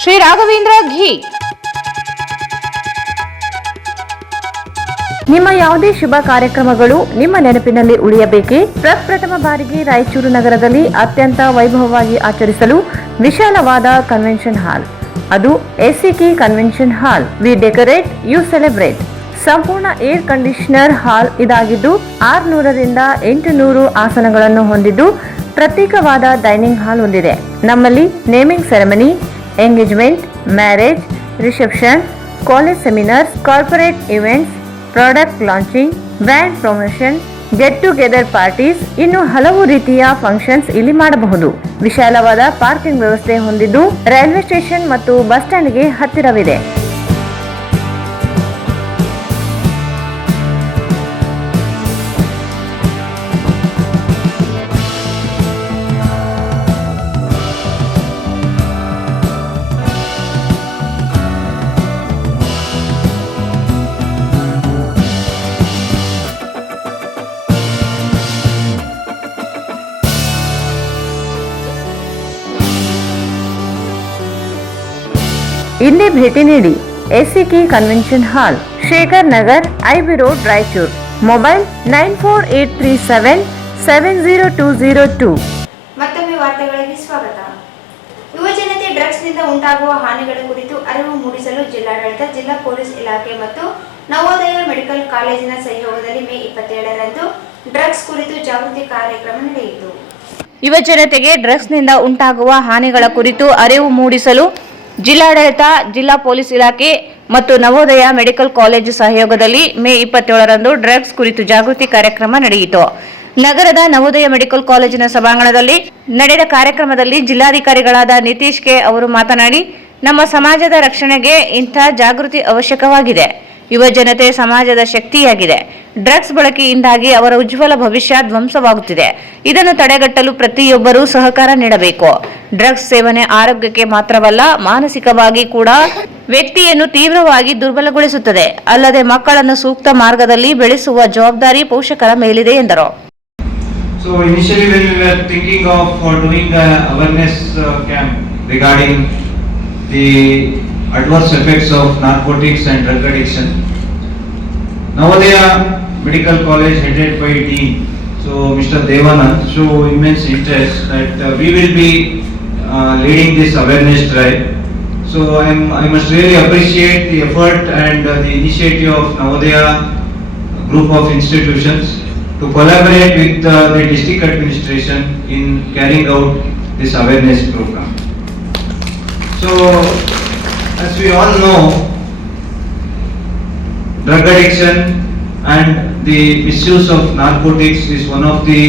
ಶ್ರೀ ರಾಘವೇಂದ್ರ ಘೀ. ನಿಮ್ಮ ಯಾವುದೇ ಶುಭ ಕಾರ್ಯಕ್ರಮಗಳು ನಿಮ್ಮ ನೆನಪಿನಲ್ಲಿ ಉಳಿಯಬೇಕೇ? ಪ್ರಪ್ರಥಮ ಬಾರಿಗೆ ರಾಯಚೂರು ನಗರದಲ್ಲಿ ಅತ್ಯಂತ ವೈಭವವಾಗಿ ಆಚರಿಸಲು ವಿಶಾಲವಾದ ಕನ್ವೆನ್ಷನ್ ಹಾಲ್, ಅದು ACK convention hall. We decorate, you celebrate. ಸಂಪೂರ್ಣ ಏರ್ ಕಂಡೀಷನರ್ ಹಾಲ್ ಇದಾಗಿದ್ದು 600ರಿಂದ 800 ಆಸನಗಳನ್ನು ಹೊಂದಿದ್ದು ಪ್ರತ್ಯೇಕವಾದ ಡೈನಿಂಗ್ ಹಾಲ್ ಹೊಂದಿದೆ. ನಮ್ಮಲ್ಲಿ naming ceremony, engagement, marriage, reception, college seminars, corporate events, product launching, brand promotion, get together parties, ಇನ್ನು ಹಲವು ರೀತಿಯ ಫಂಕ್ಷನ್ಸ್ ಇಲ್ಲಿ ಮಾಡಬಹುದು. ವಿಶಾಲವಾದ ಪಾರ್ಕಿಂಗ್ ವ್ಯವಸ್ಥೆ ಹೊಂದಿದ್ದು ರೈಲ್ವೆ ಸ್ಟೇಷನ್ ಮತ್ತು ಬಸ್ ಸ್ಟ್ಯಾಂಡ್ಗೆ ಹತ್ತಿರವಿದೆ. ಇಲ್ಲಿ ಭೇಟಿ ನೀಡಿ. ಎಸಿಕೆ ಕನ್ವೆನ್ಷನ್ ಹಾಲ್, Shekhar Nagar, IB road, Raichur. Mobile 9483770202. ಮತ್ತೊಮ್ಮೆ ವಾರ್ತೆಗಳಿಗೆ ಸ್ವಾಗತ. ಯುವಜನತೆ ಡ್ರಗ್ಸ್ನಿಂದ ಉಂಟಾಗುವ ಹಾನಿಗಳ ಕುರಿತು ಅರಿವು ಮೂಡಿಸಲು ಜಿಲ್ಲಾಡಳಿತ, ಜಿಲ್ಲಾ ಪೊಲೀಸ್ ಇಲಾಖೆ ಮತ್ತು ನವೋದಯ ಮೆಡಿಕಲ್ ಕಾಲೇಜಿನ ಸಹಯೋಗದಲ್ಲಿ ಮೇ 27ರಂದು ಡ್ರಗ್ಸ್ ಕುರಿತು ಜಾಗೃತಿ ಕಾರ್ಯಕ್ರಮ ನಡೆಯಿತು. ಯುವಜನತೆಗೆ ಡ್ರಗ್ಸ್ನಿಂದ ಉಂಟಾಗುವ ಹಾನಿಗಳ ಕುರಿತು ಅರಿವು ಮೂಡಿಸಲು ಜಿಲ್ಲಾಡಳಿತ, ಜಿಲ್ಲಾ ಪೊಲೀಸ್ ಇಲಾಖೆ ಮತ್ತು ನವೋದಯ ಮೆಡಿಕಲ್ ಕಾಲೇಜು ಸಹಯೋಗದಲ್ಲಿ ಮೇ 27ರಂದು ಡ್ರಗ್ಸ್ ಕುರಿತು ಜಾಗೃತಿ ಕಾರ್ಯಕ್ರಮ ನಡೆಯಿತು. ನಗರದ ನವೋದಯ ಮೆಡಿಕಲ್ ಕಾಲೇಜಿನ ಸಭಾಂಗಣದಲ್ಲಿ ನಡೆದ ಕಾರ್ಯಕ್ರಮದಲ್ಲಿ ಜಿಲ್ಲಾಧಿಕಾರಿಗಳಾದ ನಿತೀಶ್ ಕೆ ಅವರು ಮಾತನಾಡಿ, ನಮ್ಮ ಸಮಾಜದ ರಕ್ಷಣೆಗೆ ಇಂಥ ಜಾಗೃತಿ ಅವಶ್ಯಕವಾಗಿದೆ. ಯುವ ಜನತೆ ಸಮಾಜದ ಶಕ್ತಿಯಾಗಿದೆ. ಡ್ರಗ್ಸ್ ಬಳಕೆಯಿಂದಾಗಿ ಅವರ ಉಜ್ವಲ ಭವಿಷ್ಯ ಧ್ವಂಸವಾಗುತ್ತಿದೆ. ಇದನ್ನು ತಡೆಗಟ್ಟಲು ಪ್ರತಿಯೊಬ್ಬರೂ ಸಹಕಾರ ನೀಡಬೇಕು. ಡ್ರಗ್ಸ್ ಸೇವನೆ ಆರೋಗ್ಯಕ್ಕೆ ಮಾತ್ರವಲ್ಲ, ಮಾನಸಿಕವಾಗಿ ಕೂಡ ವ್ಯಕ್ತಿಯನ್ನು ತೀವ್ರವಾಗಿ ದುರ್ಬಲಗೊಳಿಸುತ್ತದೆ. ಅಲ್ಲದೆ ಮಕ್ಕಳನ್ನು ಸೂಕ್ತ ಮಾರ್ಗದಲ್ಲಿ ಬೆಳೆಸುವ ಜವಾಬ್ದಾರಿ ಪೋಷಕರ ಮೇಲಿದೆ ಎಂದರು. So initially when we were thinking of doing an awareness camp regarding the adverse effects of narcotics and drug addiction, Navodaya Medical College headed by Dean, so Mr. Devanand, show immense interest that we will be leading this awareness drive. So I must really appreciate the effort and the initiative of Navodaya group of institutions to collaborate with the district administration in carrying out this awareness program. So as we all know, drug addiction and the misuse of narcotics is one of the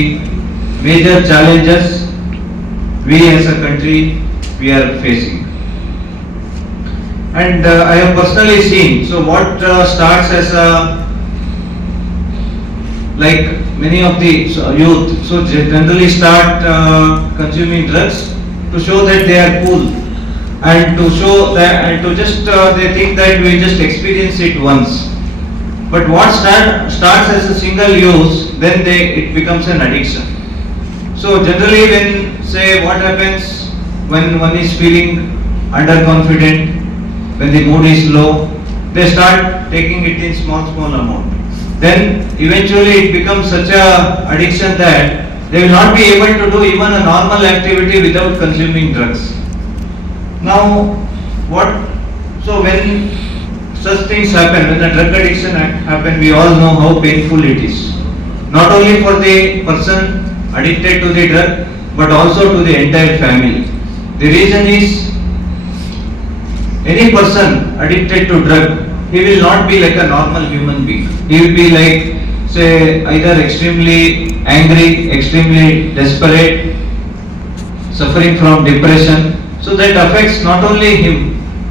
major challenges we as a country we are facing. And I have personally seen, so what starts as a, like many of the youth, so generally start consuming drugs to show that they are cool, and to show that, and to just they think that we just experience it once. But what starts as a single use, then it becomes an addiction. So generally when, say, what happens when one is feeling underconfident, when the mood is low, they start taking it in small amount. Then eventually it becomes such a addiction that they will not be able to do even a normal activity without consuming drugs. Now so when such things happen, when a drug addiction happen, we all know how painful it is. Not only for the person addicted to the drug, but also to the entire family. The reason is, any person addicted to drug, he will not be like a normal human being. He will be like, say, either extremely angry, extremely desperate, suffering from depression. So that affects not only him,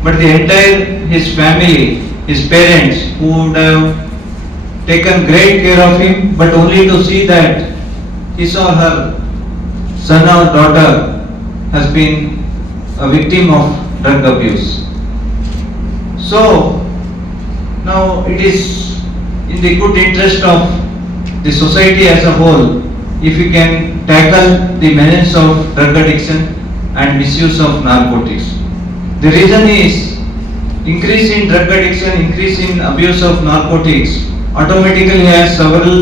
but the entire his family, his parents, who would have taken great care of him, but only to see that his or her son or daughter has been a victim of drug abuse. So now it is in the good interest of the society as a whole, if we can tackle the menace of drug addiction and misuse of narcotics. The reason is increase in drug addiction, increase in abuse of narcotics automatically has several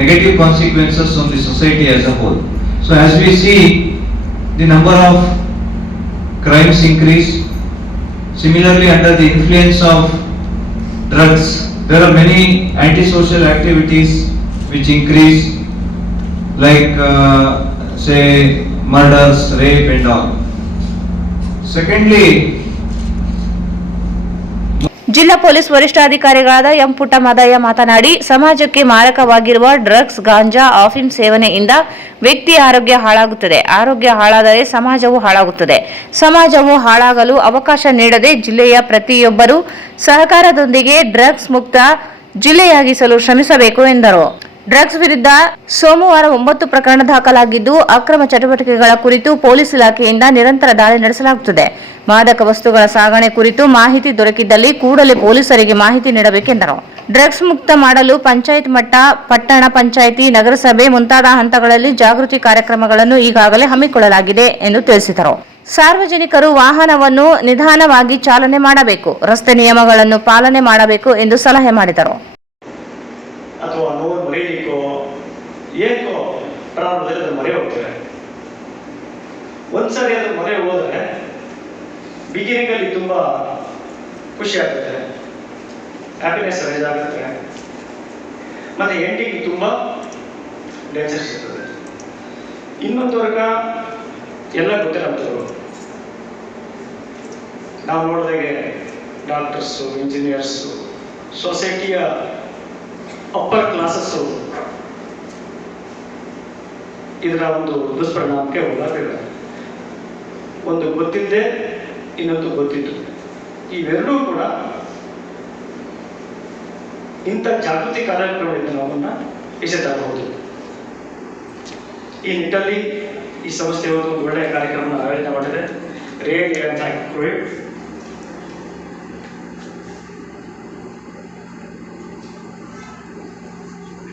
negative consequences on the society as a whole. So as we see, the number of crimes increase. Similarly, under the influence of drugs, there are many antisocial activities which increase, like say murders, rape and all. Secondly, ಜಿಲ್ಲಾ police ವರಿಷ್ಠಾಧಿಕಾರಿಗಳಾದ M ಪುಟ್ಟಮದಯ್ಯ ಮಾತನಾಡಿ, ಸಮಾಜಕ್ಕೆ ಮಾರಕವಾಗಿರುವ drugs, ಗಾಂಜಾ, ಆಫೀಮ್ ಸೇವನೆಯಿಂದ ವ್ಯಕ್ತಿಯ ಆರೋಗ್ಯ ಹಾಳಾಗುತ್ತದೆ. ಆರೋಗ್ಯ ಹಾಳಾದರೆ ಸಮಾಜವು ಹಾಳಾಗುತ್ತದೆ. ಸಮಾಜವು ಹಾಳಾಗಲು ಅವಕಾಶ ನೀಡದೆ ಜಿಲ್ಲೆಯ ಪ್ರತಿಯೊಬ್ಬರೂ ಸಹಕಾರದೊಂದಿಗೆ ಡ್ರಗ್ಸ್ ಮುಕ್ತ ಜಿಲ್ಲೆಯಾಗಿಸಲು ಶ್ರಮಿಸಬೇಕು ಎಂದರು. ಡ್ರಗ್ಸ್ ವಿರುದ್ಧ ಸೋಮವಾರ 9 ಪ್ರಕರಣ ದಾಖಲಾಗಿದ್ದು, ಅಕ್ರಮ ಚಟುವಟಿಕೆಗಳ ಕುರಿತು ಪೊಲೀಸ್ ಇಲಾಖೆಯಿಂದ ನಿರಂತರ ದಾಳಿ ನಡೆಸಲಾಗುತ್ತದೆ. ಮಾದಕ ವಸ್ತುಗಳ ಸಾಗಣೆ ಕುರಿತು ಮಾಹಿತಿ ದೊರಕಿದ್ದಲ್ಲಿ ಕೂಡಲೇ ಪೊಲೀಸರಿಗೆ ಮಾಹಿತಿ ನೀಡಬೇಕೆಂದರು. ಡ್ರಗ್ಸ್ ಮುಕ್ತ ಮಾಡಲು ಪಂಚಾಯತ್ ಮಟ್ಟ, ಪಟ್ಟಣ ಪಂಚಾಯಿತಿ, ನಗರಸಭೆ ಮುಂತಾದ ಹಂತಗಳಲ್ಲಿ ಜಾಗೃತಿ ಕಾರ್ಯಕ್ರಮಗಳನ್ನು ಈಗಾಗಲೇ ಹಮ್ಮಿಕೊಳ್ಳಲಾಗಿದೆ ಎಂದು ತಿಳಿಸಿದರು. ಸಾರ್ವಜನಿಕರು ವಾಹನವನ್ನು ನಿಧಾನವಾಗಿ ಚಾಲನೆ ಮಾಡಬೇಕು, ರಸ್ತೆ ನಿಯಮಗಳನ್ನು ಪಾಲನೆ ಮಾಡಬೇಕು ಎಂದು ಸಲಹೆ ಮಾಡಿದರು. ಅಥವಾ ನೋವು ಮರೀಲಿಕ್ಕೋ ಏಕೋ ಪ್ರಾರಂಭದಲ್ಲಿ ಅದು ಮೊರೆ ಹೋಗ್ತಾರೆ. ಒಂದ್ಸರಿ ಅದು ಮೊರೆ ಹೋದರೆ ಬಿಗಿನಿಂಗಲ್ಲಿ ತುಂಬ ಖುಷಿ ಆಗುತ್ತೆ, ಹ್ಯಾಪಿನೆಸ್ ರೈಸ್ ಆಗುತ್ತೆ, ಮತ್ತೆ ಎಂಡಿಂಗ್ ತುಂಬ ಡೇಂಜರ್ಸ್ ಇರ್ತದೆ. ಇನ್ನೊಂದು ವರ್ಗ ಎಲ್ಲ ಗೊತ್ತಿರೋಂಥವ್ರು, ನಾವು ನೋಡಿದಾಗೆ ಡಾಕ್ಟರ್ಸು, ಇಂಜಿನಿಯರ್ಸು, ಸೊಸೈಟಿಯ ಅಪ್ಪರ್ ಕ್ಲಾಸಸ್ಸು ಇದರ ಒಂದು ದುಷ್ಪರಿಣಾಮಕ್ಕೆ ಒಳಗಾಗಿದ್ದಾರೆ. ಒಂದು ಗೊತ್ತಿದ್ದೆ, ಇನ್ನೊಂದು ಗೊತ್ತಿದ್ದು. ಇವೆರಡೂ ಕೂಡ ಇಂಥ ಜಾಗೃತಿ ಕಾರ್ಯಕ್ರಮದಿಂದ ನಾವನ್ನ ಈಚೆ ತರಬಹುದು. ಈ ನಿಟ್ಟಲ್ಲಿ ಈ ಸಂಸ್ಥೆ ಒಂದು ಒಳ್ಳೆಯ ಕಾರ್ಯಕ್ರಮ ಆಯೋಜನೆ ಮಾಡಿದೆ. Really I am thankful.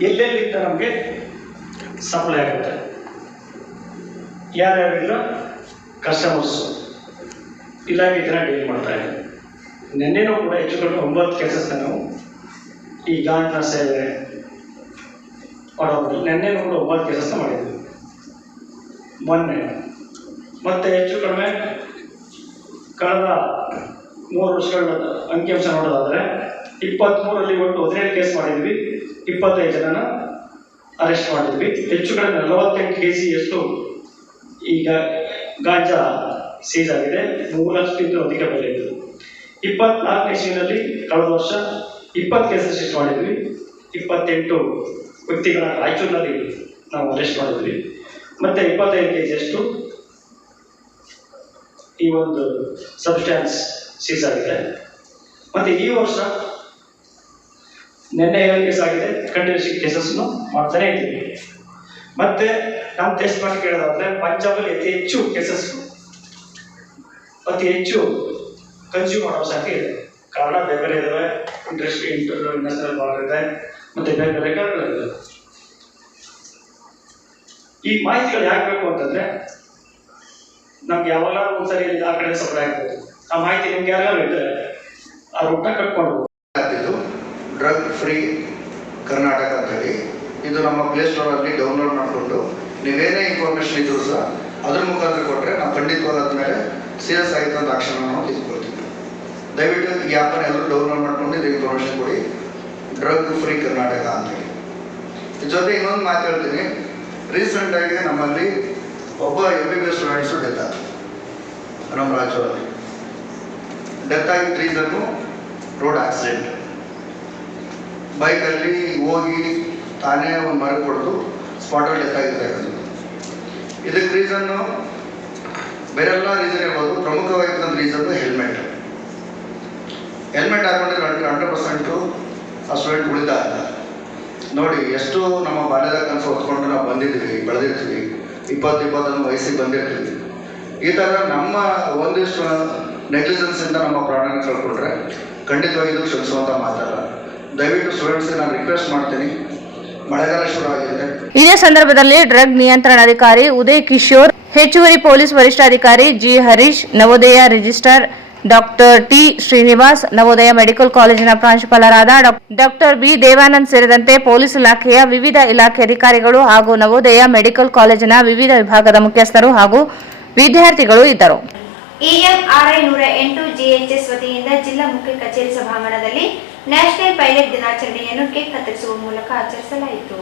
ಎಲ್ಲೆಲ್ಲಿಂದ ನಮಗೆ ಸಪ್ಲೈ ಆಗುತ್ತೆ, ಯಾರ್ಯಾರಿಲ್ಲ ಕಸ್ಟಮರ್ಸು ಇಲಾಖೆ ಇದನ್ನ ಡೀಲ್ ಮಾಡ್ತಾ ಇದ್ದಾರೆ. ನಿನ್ನೆನೂ ಕೂಡ ಹೆಚ್ಚು ಕಡಿಮೆ 9 ಕೇಸಸ್ನ ನಾವು ಈ ಗಾಂಜಾ ಸೇವೆ ಮಾಡೋದು, ನಿನ್ನೆನೂ ಕೂಡ 9 ಕೇಸಸ್ನ ಮಾಡಿದ್ವಿ ಮೊನ್ನೆ. ಮತ್ತೆ ಹೆಚ್ಚು ಕಡಿಮೆ ಕಳೆದ 3 ವರ್ಷಗಳ ಅಂಕಿಅಂಶ ನೋಡೋದಾದರೆ 23ರಲ್ಲಿ ಒಟ್ಟು 17 ಕೇಸ್ ಮಾಡಿದ್ವಿ, 25 ಜನನ ಅರೆಸ್ಟ್ ಮಾಡಿದ್ವಿ. ಹೆಚ್ಚು ಕಡಿಮೆ 48 kg ಈಗ ಗಾಂಜಾ ಸೀಸ್ ಆಗಿದೆ. 3 ಲಕ್ಷಕ್ಕಿಂತ ಅಧಿಕ ಬೆಲೆ ಇತ್ತು. 24ನೇ ಇಸ್ವಿನಲ್ಲಿ ಕಳೆದ ವರ್ಷ 20 ಕೇಸಸ್ ಅರೆಸ್ಟ್ ಮಾಡಿದ್ವಿ. 28 ವ್ಯಕ್ತಿಗಳ ರಾಯಚೂರಿನಲ್ಲಿ ನಾವು ಅರೆಸ್ಟ್ ಮಾಡಿದ್ವಿ. ಮತ್ತೆ 25 kg ಈ ಒಂದು ಸಬ್ಸ್ಟ್ಯಾನ್ಸ್ ಸೀಸ್ ಆಗಿದೆ. ಮತ್ತೆ ಈ ವರ್ಷ ನಿನ್ನೆ 7 ಕೇಸ್ ಆಗಿದೆ, ಕಂಟಿನ್ಯೂಸ್ ಕೇಸಸ್ನು ಮಾಡ್ತಾನೆ ಇದ್ದೀವಿ. ಮತ್ತೆ ನಮ್ಮ ಟೆಸ್ಟ್ ಮಾಡಿ ಕೇಳೋದಾದ್ರೆ ಪಂಜಾಬಲ್ಲಿ ಅತಿ ಹೆಚ್ಚು ಕೇಸಸ್, ಅತಿ ಹೆಚ್ಚು ಕನ್ಸ್ಯೂಮ್ ಮಾಡೋ ಸಂಖ್ಯೆ ಇದೆ. ಕಾರಣ ಬೇರೆ ಬೇರೆ ಇದಾವೆ, ಇಂಟರ್ನ್ಯಾಷನಲ್ ಬಾರ್ಡರ್ ಇದೆ, ಮತ್ತೆ ಬೇರೆ ಬೇರೆ ಕಾರಣಗಳಿದೆ. ಈ ಮಾಹಿತಿಗಳು ಯಾಕೆ ಬೇಕು ಅಂತಂದ್ರೆ ನಮ್ಗೆ ಯಾವಾಗ ಒಂದ್ಸರಿ ಆ ಕಡೆ ಸಪ್ಲೈ ಆಗ್ಬೋದು. ಆ ಮಾಹಿತಿ ನಿಮ್ಗೆ ಯಾರು ಇದ್ರೆ ಆ ರೂಟ್ನ ಕಟ್ಕೊಂಡು ಡ್ರಗ್ ಫ್ರೀ ಕರ್ನಾಟಕ ಅಂತ ಹೇಳಿ ಇದು ನಮ್ಮ ಪ್ಲೇಸ್ಟೋರಲ್ಲಿ ಡೌನ್ಲೋಡ್ ಮಾಡಿಕೊಂಡು ನೀವೇನೇ ಇನ್ಫಾರ್ಮೇಷನ್ ಇದ್ರು ಸಹ ಅದ್ರ ಮುಖಾಂತರ ಕೊಟ್ಟರೆ ನಾವು ಖಂಡಿತವಾದ ಮೇಲೆ ಸೀರಿಯಸ್ ಆಯಿತು ಅಂತ ಆಕ್ಷನ್ ನಾವು ತೆಗೆದುಕೊಳ್ತೀವಿ. ದಯವಿಟ್ಟು ಈ ಆ್ಯಪನ್ನು ಎಲ್ಲರೂ ಡೌನ್ಲೋಡ್ ಮಾಡ್ಕೊಂಡು ಇದು ಇನ್ಫಾರ್ಮೇಷನ್ ಕೊಡಿ, ಡ್ರಗ್ ಫ್ರೀ ಕರ್ನಾಟಕ ಅಂತೇಳಿ. ಇದ್ರ ಜೊತೆ ಇನ್ನೊಂದು ಮಾತು ಹೇಳ್ತೀನಿ. ರೀಸೆಂಟಾಗಿ ನಮ್ಮಲ್ಲಿ ಒಬ್ಬ MBBS ಸ್ಟೂಡೆಂಟ್ಸು ಡೆತ್ ಆದ ನಮ್ಮ ರಾಜ್ಯದಲ್ಲಿ. ಡೆತ್ ಆಗಿದ್ದ ರೀಸನ್ನು ರೋಡ್ ಆಕ್ಸಿಡೆಂಟ್. ಬೈಕಲ್ಲಿ ಹೋಗಿ ತಾನೇ ಒಂದು ಮರ ಕೊಡ್ತು ಸ್ಪಾಟಲ್ಲಿ ಡೆತ್ ಆಗಿರ್ತಕ್ಕಂಥದ್ದು. ಇದಕ್ಕೆ ರೀಸನ್ನು ಬೇರೆಲ್ಲ ರೀಸನ್ ಇರ್ಬೋದು, ಪ್ರಮುಖವಾಗಿದ್ದಂಥ ರೀಸನ್ನು ಹೆಲ್ಮೆಟ್ ಹಾಕೊಂಡಿದ್ರೆ 100% ಆ ಸ್ಟೂಡೆಂಟ್ ಉಳಿದಾಗ ನೋಡಿ ಎಷ್ಟು ನಮ್ಮ ಬಾಲ್ಯದ ಕನಸು ಹೊತ್ಕೊಂಡು ನಾವು ಬಂದಿದ್ದೀವಿ, ಬೆಳೆದಿರ್ತೀವಿ, 20-21 ವಯಸ್ಸಿಗೆ ಬಂದಿರ್ತೀವಿ. ಈ ಥರ ನಮ್ಮ ಒಂದಿಷ್ಟು ನೆಗ್ಲಿಜೆನ್ಸಿಂದ ನಮ್ಮ ಪ್ರಾಣನ ಕಳ್ಕೊಂಡ್ರೆ ಖಂಡಿತವಾಗಿ ಇದು ಕ್ಷಮಿಸುವಂಥ ಮಾತಲ್ಲ. ದಯವಿಟ್ಟು ಸ್ಟೂಡೆಂಟ್ಸ್ಗೆ ನಾನು ರಿಕ್ವೆಸ್ಟ್ ಮಾಡ್ತೀನಿ, ಮಳೆಗಾಲ ಶುರು ಆಗಿದೆ. ಇದೇ ಸಂದರ್ಭದಲ್ಲಿ ಡ್ರಗ್ ನಿಯಂತ್ರಣಾಧಿಕಾರಿ ಉದಯ್ ಕಿಶೋರ್, ಹೆಚ್ಚುವರಿ ಪೊಲೀಸ್ ವರಿಷ್ಠಾಧಿಕಾರಿ G Harish, Navodaya registrar doctor T Srinivas, Navodaya medical ಕಾಲೇಜಿನ ಪ್ರಾಂಶುಪಾಲರಾದ ಡಾಕ್ಟರ್ ಬಿ ದೇವಾನಂದ್ ಸೇರಿದಂತೆ ಪೊಲೀಸ್ ಇಲಾಖೆಯ ವಿವಿಧ ಇಲಾಖೆ ಅಧಿಕಾರಿಗಳು ಹಾಗೂ ನವೋದಯ ಮೆಡಿಕಲ್ ಕಾಲೇಜಿನ ವಿವಿಧ ವಿಭಾಗದ ಮುಖ್ಯಸ್ಥರು ಹಾಗೂ ವಿದ್ಯಾರ್ಥಿಗಳು ಇದ್ದರು. EMRI 108 GHS ವತಿಯಿಂದ ಜಿಲ್ಲಾ ಮುಖ್ಯ ಕಚೇರಿ ಸಭಾಂಗಣದಲ್ಲಿ ನ್ಯಾಷನಲ್ ಪೈಲಟ್ ದಿನಾಚರಣೆಯನ್ನು ಕೇಕ್ ಕತ್ತರಿಸುವ ಮೂಲಕ ಆಚರಿಸಲಾಯಿತು.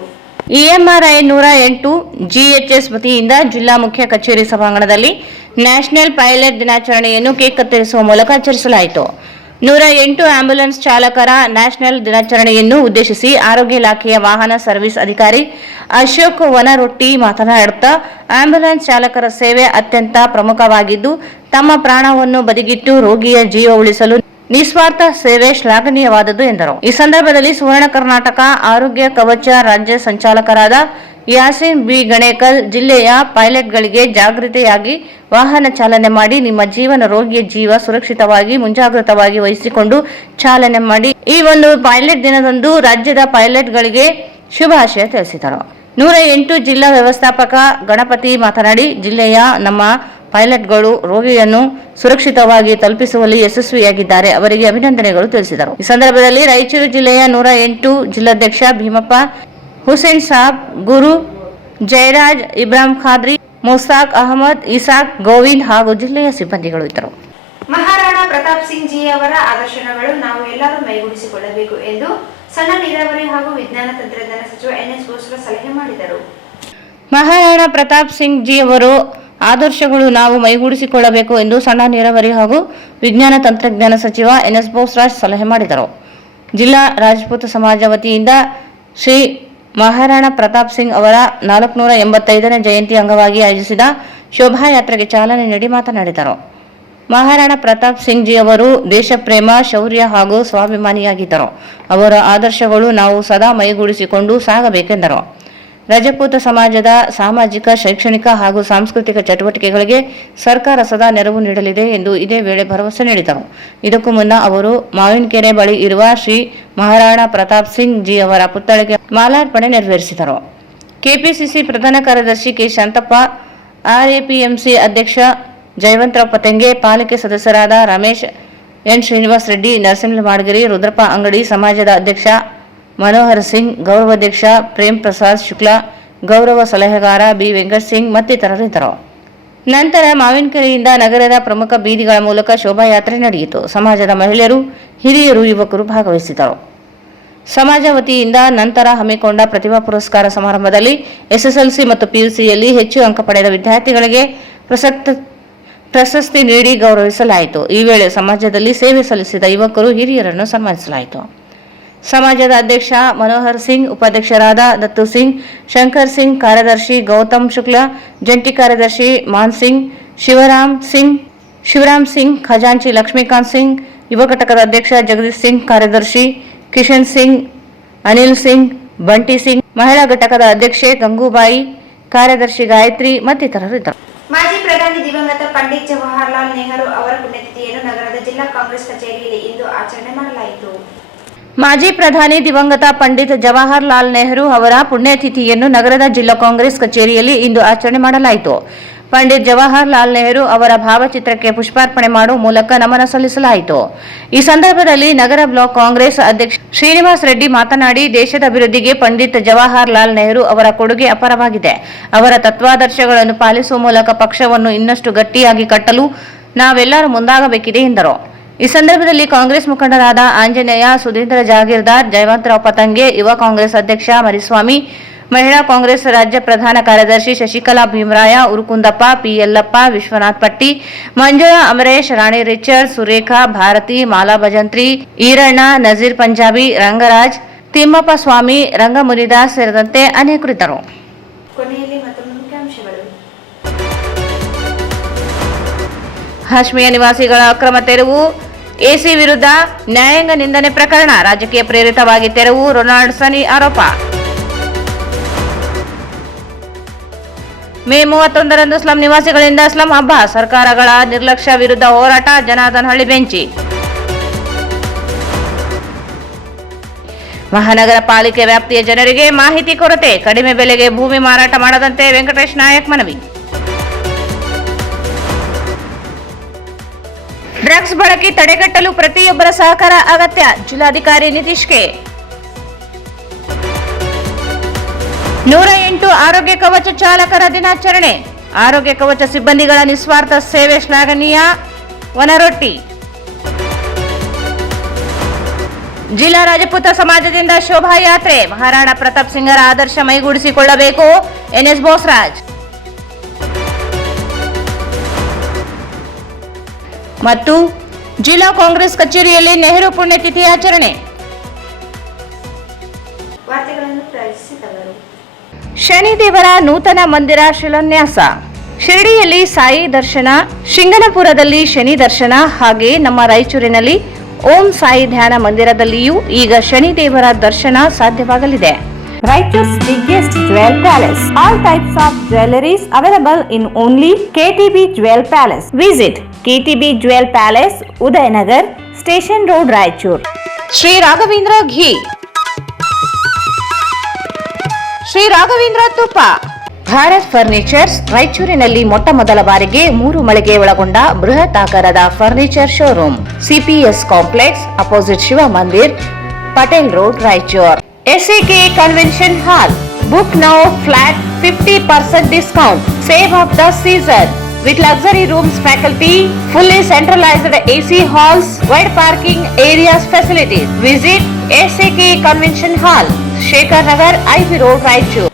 EMRI 108 GHS ವತಿಯಿಂದ ಜಿಲ್ಲಾ ಮುಖ್ಯ ಕಚೇರಿ ಸಭಾಂಗಣದಲ್ಲಿ ನ್ಯಾಷನಲ್ ಪೈಲಟ್ ದಿನಾಚರಣೆಯನ್ನು ಕೇಕ್ ಕತ್ತರಿಸುವ ಮೂಲಕ ಆಚರಿಸಲಾಯಿತು. 108 ಆಂಬ್ಯುಲೆನ್ಸ್ ಚಾಲಕರ ನ್ಯಾಷನಲ್ ದಿನಾಚರಣೆಯನ್ನು ಉದ್ದೇಶಿಸಿ ಆರೋಗ್ಯ ಇಲಾಖೆಯ ವಾಹನ ಸರ್ವಿಸ್ ಅಧಿಕಾರಿ ಅಶೋಕ್ ವನರೊಟ್ಟಿ ಮಾತನಾಡುತ್ತಾ, ಆಂಬ್ಯುಲೆನ್ಸ್ ಚಾಲಕರ ಸೇವೆ ಅತ್ಯಂತ ಪ್ರಮುಖವಾಗಿದ್ದು ತಮ್ಮ ಪ್ರಾಣವನ್ನು ಬದಿಗಿಟ್ಟು ರೋಗಿಯ ಜೀವ ಉಳಿಸಲು ನಿಸ್ವಾರ್ಥ ಸೇವೆ ಶ್ಲಾಘನೀಯವಾದದ್ದು ಎಂದರು. ಈ ಸಂದರ್ಭದಲ್ಲಿ ಸುವರ್ಣ ಕರ್ನಾಟಕ ಆರೋಗ್ಯ ಕವಚ ರಾಜ್ಯ ಸಂಚಾಲಕರಾದ ಯಾಸಿನ್ ಬಿ ಗಣೇಕಲ್ ಜಿಲ್ಲೆಯ ಪೈಲಟ್ಗಳಿಗೆ ಜಾಗೃತಿಯಾಗಿ ವಾಹನ ಚಾಲನೆ ಮಾಡಿ ನಿಮ್ಮ ಜೀವನ ರೋಗಿಯ ಜೀವ ಸುರಕ್ಷಿತವಾಗಿ ಮುಂಜಾಗ್ರತವಾಗಿ ವಹಿಸಿಕೊಂಡು ಚಾಲನೆ ಮಾಡಿ ಈ ಒಂದು ಪೈಲಟ್ ದಿನದಂದು ರಾಜ್ಯದ ಪೈಲಟ್ಗಳಿಗೆ ಶುಭಾಶಯ ತಿಳಿಸಿದರು. 108 ಜಿಲ್ಲಾ ವ್ಯವಸ್ಥಾಪಕ ಗಣಪತಿ ಮಾತನಾಡಿ, ಜಿಲ್ಲೆಯ ನಮ್ಮ ಪೈಲಟ್ಗಳು ರೋಗಿಯನ್ನು ಸುರಕ್ಷಿತವಾಗಿ ತಲುಪಿಸುವಲ್ಲಿ ಯಶಸ್ವಿಯಾಗಿದ್ದಾರೆ, ಅವರಿಗೆ ಅಭಿನಂದನೆಗಳು ತಿಳಿಸಿದರು. ಈ ಸಂದರ್ಭದಲ್ಲಿ ರಾಯಚೂರು ಜಿಲ್ಲೆಯ 108 ಜಿಲ್ಲಾಧ್ಯಕ್ಷ ಭೀಮಪ್ಪ, ಹುಸೇನ್ ಸಾಬ್, ಗುರು, ಜಯರಾಜ್, ಇಬ್ರಾಹಿಂ ಖಾದ್ರಿ, ಮುಸ್ತಾಕ್ ಅಹಮದ್, ಇಸಾಕ್, ಗೋವಿಂದ್ ಹಾಗೂ ಜಿಲ್ಲೆಯ ಸಿಬ್ಬಂದಿಗಳು ಇದ್ದರು. ಮಹಾರಾಣಾ ಪ್ರತಾಪ್ ಸಿಂಗ್ ಜಿ ಅವರ ಆದರ್ಶಗಳು ನಾವು ಎಲ್ಲರೂ ಮೈಗೂಡಿಸಿಕೊಳ್ಳಬೇಕು ಎಂದು ಸಣ್ಣ ನೀರಾವರಿ ಹಾಗೂ ವಿಜ್ಞಾನ ತಂತ್ರಜ್ಞಾನ ಸಚಿವ NS ಬೋಸ್ರ ಸಲಹೆ ಮಾಡಿದರು. ಮಹಾರಾಣಾ ಪ್ರತಾಪ್ ಸಿಂಗ್ ಜಿ ಅವರು ಆದರ್ಶಗಳು ನಾವು ಮೈಗೂಡಿಸಿಕೊಳ್ಳಬೇಕು ಎಂದು ಸಣ್ಣ ನೀರಾವರಿ ಹಾಗೂ ವಿಜ್ಞಾನ ತಂತ್ರಜ್ಞಾನ ಸಚಿವ NS ಬೋಸ್ರಾಜ್ ಸಲಹೆ ಮಾಡಿದರು. ಜಿಲ್ಲಾ ರಾಜಪೂತ ಸಮಾಜ ವತಿಯಿಂದ ಶ್ರೀ ಮಹಾರಾಣಾ ಪ್ರತಾಪ್ ಸಿಂಗ್ ಅವರ 485ನೇ ಜಯಂತಿ ಅಂಗವಾಗಿ ಆಯೋಜಿಸಿದ ಶೋಭಾಯಾತ್ರೆಗೆ ಚಾಲನೆ ನೀಡಿ ಮಾತನಾಡಿದರು. ಮಹಾರಾಣಾ ಪ್ರತಾಪ್ ಸಿಂಗ್ ಜಿ ಅವರು ದೇಶಪ್ರೇಮ, ಶೌರ್ಯ ಹಾಗೂ ಸ್ವಾಭಿಮಾನಿಯಾಗಿದ್ದರು. ಅವರ ಆದರ್ಶಗಳು ನಾವು ಸದಾ ಮೈಗೂಡಿಸಿಕೊಂಡು ಸಾಗಬೇಕೆಂದರು. ರಜಪೂತ ಸಮಾಜದ ಸಾಮಾಜಿಕ, ಶೈಕ್ಷಣಿಕ ಹಾಗೂ ಸಾಂಸ್ಕೃತಿಕ ಚಟುವಟಿಕೆಗಳಿಗೆ ಸರ್ಕಾರ ಸದಾ ನೆರವು ನೀಡಲಿದೆ ಎಂದು ಇದೇ ವೇಳೆ ಭರವಸೆ ನೀಡಿದರು. ಇದಕ್ಕೂ ಮುನ್ನ ಅವರು ಮಾವಿನಕೆರೆ ಬಳಿ ಇರುವ ಶ್ರೀ ಮಹಾರಾಣಾ ಪ್ರತಾಪ್ ಸಿಂಗ್ ಜಿ ಅವರ ಪುತ್ಥಳಿಗೆ ಮಾಲಾರ್ಪಣೆ ನೆರವೇರಿಸಿದರು. ಕೆಪಿಸಿಸಿ ಪ್ರಧಾನ ಕಾರ್ಯದರ್ಶಿ ಕೆ ಶಾಂತಪ್ಪ, RAPMC ಅಧ್ಯಕ್ಷ ಜಯವಂತರಾವ್ ಪತಂಗೆ, ಪಾಲಿಕೆ ಸದಸ್ಯರಾದ ರಮೇಶ್ ಎನ್ ಶ್ರೀನಿವಾಸ್ ರೆಡ್ಡಿ, ನರಸಿಂಹ ಮಾಡಗಿರಿ, ರುದ್ರಪ್ಪ ಅಂಗಡಿ, ಸಮಾಜದ ಅಧ್ಯಕ್ಷ ಮನೋಹರ್ ಸಿಂಗ್, ಗೌರವಾಧ್ಯಕ್ಷ ಪ್ರೇಮ್ ಪ್ರಸಾದ್ ಶುಕ್ಲಾ, ಗೌರವ ಸಲಹೆಗಾರ ಬಿ ವೆಂಕಟ್ ಸಿಂಗ್ ಮತ್ತಿತರರಿದ್ದರು. ನಂತರ ಮಾವಿನಕೆರೆಯಿಂದ ನಗರದ ಪ್ರಮುಖ ಬೀದಿಗಳ ಮೂಲಕ ಶೋಭಾಯಾತ್ರೆ ನಡೆಯಿತು. ಸಮಾಜದ ಮಹಿಳೆಯರು, ಹಿರಿಯರು, ಯುವಕರು ಭಾಗವಹಿಸಿದರು. ಸಮಾಜ ವತಿಯಿಂದ ನಂತರ ಹಮ್ಮಿಕೊಂಡ ಪ್ರತಿಭಾ ಪುರಸ್ಕಾರ ಸಮಾರಂಭದಲ್ಲಿ SSLC ಮತ್ತು PUCಯಲ್ಲಿ ಹೆಚ್ಚು ಅಂಕ ಪಡೆದ ವಿದ್ಯಾರ್ಥಿಗಳಿಗೆ ಪ್ರಶಸ್ತಿ ನೀಡಿ ಗೌರವಿಸಲಾಯಿತು. ಈ ವೇಳೆ ಸಮಾಜದಲ್ಲಿ ಸೇವೆ ಸಲ್ಲಿಸಿದ ಯುವಕರು, ಹಿರಿಯರನ್ನು ಸನ್ಮಾನಿಸಲಾಯಿತು. ಸಮಾಜದ ಅಧ್ಯಕ್ಷ ಮನೋಹರ್ ಸಿಂಗ್, ಉಪಾಧ್ಯಕ್ಷರಾದ ದತ್ತು ಸಿಂಗ್, ಶಂಕರ್ ಸಿಂಗ್, ಕಾರ್ಯದರ್ಶಿ ಗೌತಮ್ ಶುಕ್ಲಾ, ಜಂಟಿ ಕಾರ್ಯದರ್ಶಿ ಮಾನ್ ಸಿಂಗ್, ಶಿವರಾಮ್ ಸಿಂಗ್, ಖಜಾಂಚಿ ಲಕ್ಷ್ಮೀಕಾಂತ್ ಸಿಂಗ್, ಯುವ ಘಟಕದ ಅಧ್ಯಕ್ಷ ಜಗದೀಶ್ ಸಿಂಗ್, ಕಾರ್ಯದರ್ಶಿ ಕಿಶನ್ ಸಿಂಗ್, ಅನಿಲ್ ಸಿಂಗ್, ಬಂಟಿ ಸಿಂಗ್, ಮಹಿಳಾ ಘಟಕದ ಅಧ್ಯಕ್ಷೆ ಗಂಗೂಬಾಯಿ, ಕಾರ್ಯದರ್ಶಿ ಗಾಯತ್ರಿ ಮತ್ತಿತರರಿದ್ದರು. ಮಾಜಿ ಪ್ರಧಾನಿ ದಿವಂಗತ ಪಂಡಿತ್ ಜವಾಹರ್ಲಾಲ್ ನೆಹರು ಅವರ ಪುಣ್ಯತಿಥಿಯನ್ನು ನಗರದ ಜಿಲ್ಲಾ ಕಾಂಗ್ರೆಸ್ ಕಚೇರಿಯಲ್ಲಿ ಇಂದು ಆಚರಣೆ ಮಾಡಲಾಯಿತು. ಮಾಜಿ ಪ್ರಧಾನಿ ದಿವಂಗತ ಪಂಡಿತ್ ಜವಾಹರ್ಲಾಲ್ ನೆಹರು ಅವರ ಪುಣ್ಯತಿಥಿಯನ್ನು ನಗರದ ಜಿಲ್ಲಾ ಕಾಂಗ್ರೆಸ್ ಕಚೇರಿಯಲ್ಲಿ ಇಂದು ಆಚರಣೆ ಮಾಡಲಾಯಿತು. ಪಂಡಿತ್ ಜವಾಹರ್ಲಾಲ್ ನೆಹರು ಅವರ ಭಾವಚಿತ್ರಕ್ಕೆ ಪುಷ್ಪಾರ್ಪಣೆ ಮಾಡುವ ಮೂಲಕ ನಮನ ಸಲ್ಲಿಸಲಾಯಿತು. ಈ ಸಂದರ್ಭದಲ್ಲಿ ನಗರ ಬ್ಲಾಕ್ ಕಾಂಗ್ರೆಸ್ ಅಧ್ಯಕ್ಷ ಶ್ರೀನಿವಾಸ್ ರೆಡ್ಡಿ ಮಾತನಾಡಿ, ದೇಶದ ಅಭಿವೃದ್ಧಿಗೆ ಪಂಡಿತ್ ಜವಾಹರ್ಲಾಲ್ ನೆಹರು ಅವರ ಕೊಡುಗೆ ಅಪಾರವಾಗಿದೆ. ಅವರ ತತ್ವಾದರ್ಶಗಳನ್ನು ಪಾಲಿಸುವ ಮೂಲಕ ಪಕ್ಷವನ್ನು ಇನ್ನಷ್ಟು ಗಟ್ಟಿಯಾಗಿ ಕಟ್ಟಲು ನಾವೆಲ್ಲರೂ ಮುಂದಾಗಬೇಕಿದೆ ಎಂದರು. ಈ ಸಂದರ್ಭದಲ್ಲಿ ಕಾಂಗ್ರೆಸ್ ಮುಖಂಡರಾದ ಆಂಜನೇಯ, ಸುಧೀಂದ್ರ ಜಾಗೀರ್ದಾರ್, ಜಯವಂತರಾವ್ ಪತಂಗೆ, ಯುವ ಕಾಂಗ್ರೆಸ್ ಅಧ್ಯಕ್ಷ ಮರಿಸ್ವಾಮಿ, ಮಹಿಳಾ ಕಾಂಗ್ರೆಸ್ ರಾಜ್ಯ ಪ್ರಧಾನ ಕಾರ್ಯದರ್ಶಿ ಶಶಿಕಲಾ ಭೀಮರಾಯ, ಉರುಕುಂದಪ್ಪ, ಪಿ ಯಲ್ಲಪ್ಪ, ವಿಶ್ವನಾಥ್ ಪಟ್ಟಿ, ಮಂಜುಳಾ ಅಮರೇಶ್, ರಾಣಿ ರಿಚರ್ಡ್, ಸುರೇಖಾ, ಭಾರತಿ, ಮಾಲಾ ಭಜಂತ್ರಿ, ಈರಣ್ಣ, ನಜೀರ್ ಪಂಜಾಬಿ, ರಂಗರಾಜ್, ತಿಮ್ಮಪ್ಪ ಸ್ವಾಮಿ, ರಂಗ ಮುನಿದಾಸ್ ಸೇರಿದಂತೆ ಅನೇಕರಿದ್ದರು. ಕೊನೆಯಲ್ಲಿ ಮತ್ತೊಂದು ಮುಖ್ಯಾಂಶಗಳು. ಕಾಶ್ಮೀರ ನಿವಾಸಿಗಳ ಅಕ್ರಮ ತೆರವು, ಎಸಿ ವಿರುದ್ಧ ನ್ಯಾಯಾಂಗ ನಿಂದನೆ ಪ್ರಕರಣ, ರಾಜಕೀಯ ಪ್ರೇರಿತವಾಗಿ ತೆರವು, ರೊನಾಲ್ಡ್ ಸನಿ ಆರೋಪ. ಮೇ 31ರಂದು ಸ್ಲಂ ನಿವಾಸಿಗಳಿಂದ ಸ್ಲಂ ಹಬ್ಬ, ಸರ್ಕಾರಗಳ ನಿರ್ಲಕ್ಷ್ಯ ವಿರುದ್ಧ ಹೋರಾಟ, ಜನಾರ್ದನ್ ಹಳ್ಳಿ ಬೆಂಚಿ. ಮಹಾನಗರ ಪಾಲಿಕೆ ವ್ಯಾಪ್ತಿಯ ಜನರಿಗೆ ಮಾಹಿತಿ ಕೊರತೆ, ಕಡಿಮೆ ಬೆಲೆಗೆ ಭೂಮಿ ಮಾರಾಟ ಮಾಡದಂತೆ ವೆಂಕಟೇಶ್ ನಾಯಕ್ ಮನವಿ. ಡ್ರಗ್ಸ್ ಬಳಕೆ ತಡೆಗಟ್ಟಲು ಪ್ರತಿಯೊಬ್ಬರ ಸಹಕಾರ ಅಗತ್ಯ, ಜಿಲ್ಲಾಧಿಕಾರಿ ನಿತೀಶ್ ಕೆ. 108 ಆರೋಗ್ಯ ಕವಚ ಚಾಲಕರ ದಿನಾಚರಣೆ, ಆರೋಗ್ಯ ಕವಚ ಸಿಬ್ಬಂದಿಗಳ ನಿಸ್ವಾರ್ಥ ಸೇವೆ ಶ್ಲಾಘನೀಯ, ವನರೊಟ್ಟಿ. ಜಿಲ್ಲಾ ರಾಜಪೂತ ಸಮಾಜದಿಂದ ಶೋಭಾಯಾತ್ರೆ, ಮಹಾರಾಣಾ ಪ್ರತಾಪ್ ಸಿಂಗರ ಆದರ್ಶ ಮೈಗೂಡಿಸಿಕೊಳ್ಳಬೇಕು, ಎನ್ಎಸ್ ಬೋಸರಾಜ್. ಮತ್ತು ಜಿಲ್ಲಾ ಕಾಂಗ್ರೆಸ್ ಕಚೇರಿಯಲ್ಲಿ ನೆಹರು ಪುಣ್ಯತಿಥಿ ಆಚರಣೆ. ವಾರ್ತೆಗಳನ್ನು ಪ್ರಾರಂಭಿಸಿದವರು. ಶನಿದೇವರ ನೂತನ ಮಂದಿರ ಶಿಲಾನ್ಯಾಸ, ಶಿರಡಿಯಲ್ಲಿ ಸಾಯಿ ದರ್ಶನ, ಶಿಂಗನಪುರದಲ್ಲಿ ಶನಿ ದರ್ಶನ, ಹಾಗೆ ನಮ್ಮ ರಾಯಚೂರಿನಲ್ಲಿ ಓಂ ಸಾಯಿ ಧ್ಯಾನ ಮಂದಿರದಲ್ಲಿಯೂ ಈಗ ಶನಿದೇವರ ದರ್ಶನ ಸಾಧ್ಯವಾಗಲಿದೆ. Raichur's biggest jewel palace. All types of jewelries available in only KTB Jewel Palace. Visit KTB Jewel Palace, Udayanagar, Station Road, Raichur. Shri Raghavendra ಘೀ, ಶ್ರೀ ರಾಘವೇಂದ್ರ ತುಪ್ಪ. ಭಾರತ್ ಫರ್ನಿಚರ್ಸ್ ರಾಯಚೂರಿನಲ್ಲಿ ಮೊಟ್ಟ ಮೊದಲ ಬಾರಿಗೆ 3 ಮಳಿಗೆ ಒಳಗೊಂಡ ಬೃಹತ್ ಆಕಾರದ furniture showroom. CPS complex opposite Shiv Mandir, Patel road, Raichur. SAK convention hall. Book now flat 50% discount. Save of the season with luxury rooms, faculty, fully centralized AC halls, wide parking areas facilities. Visit SAK Convention Hall, Shekhar Nagar, IV Road, Raichur.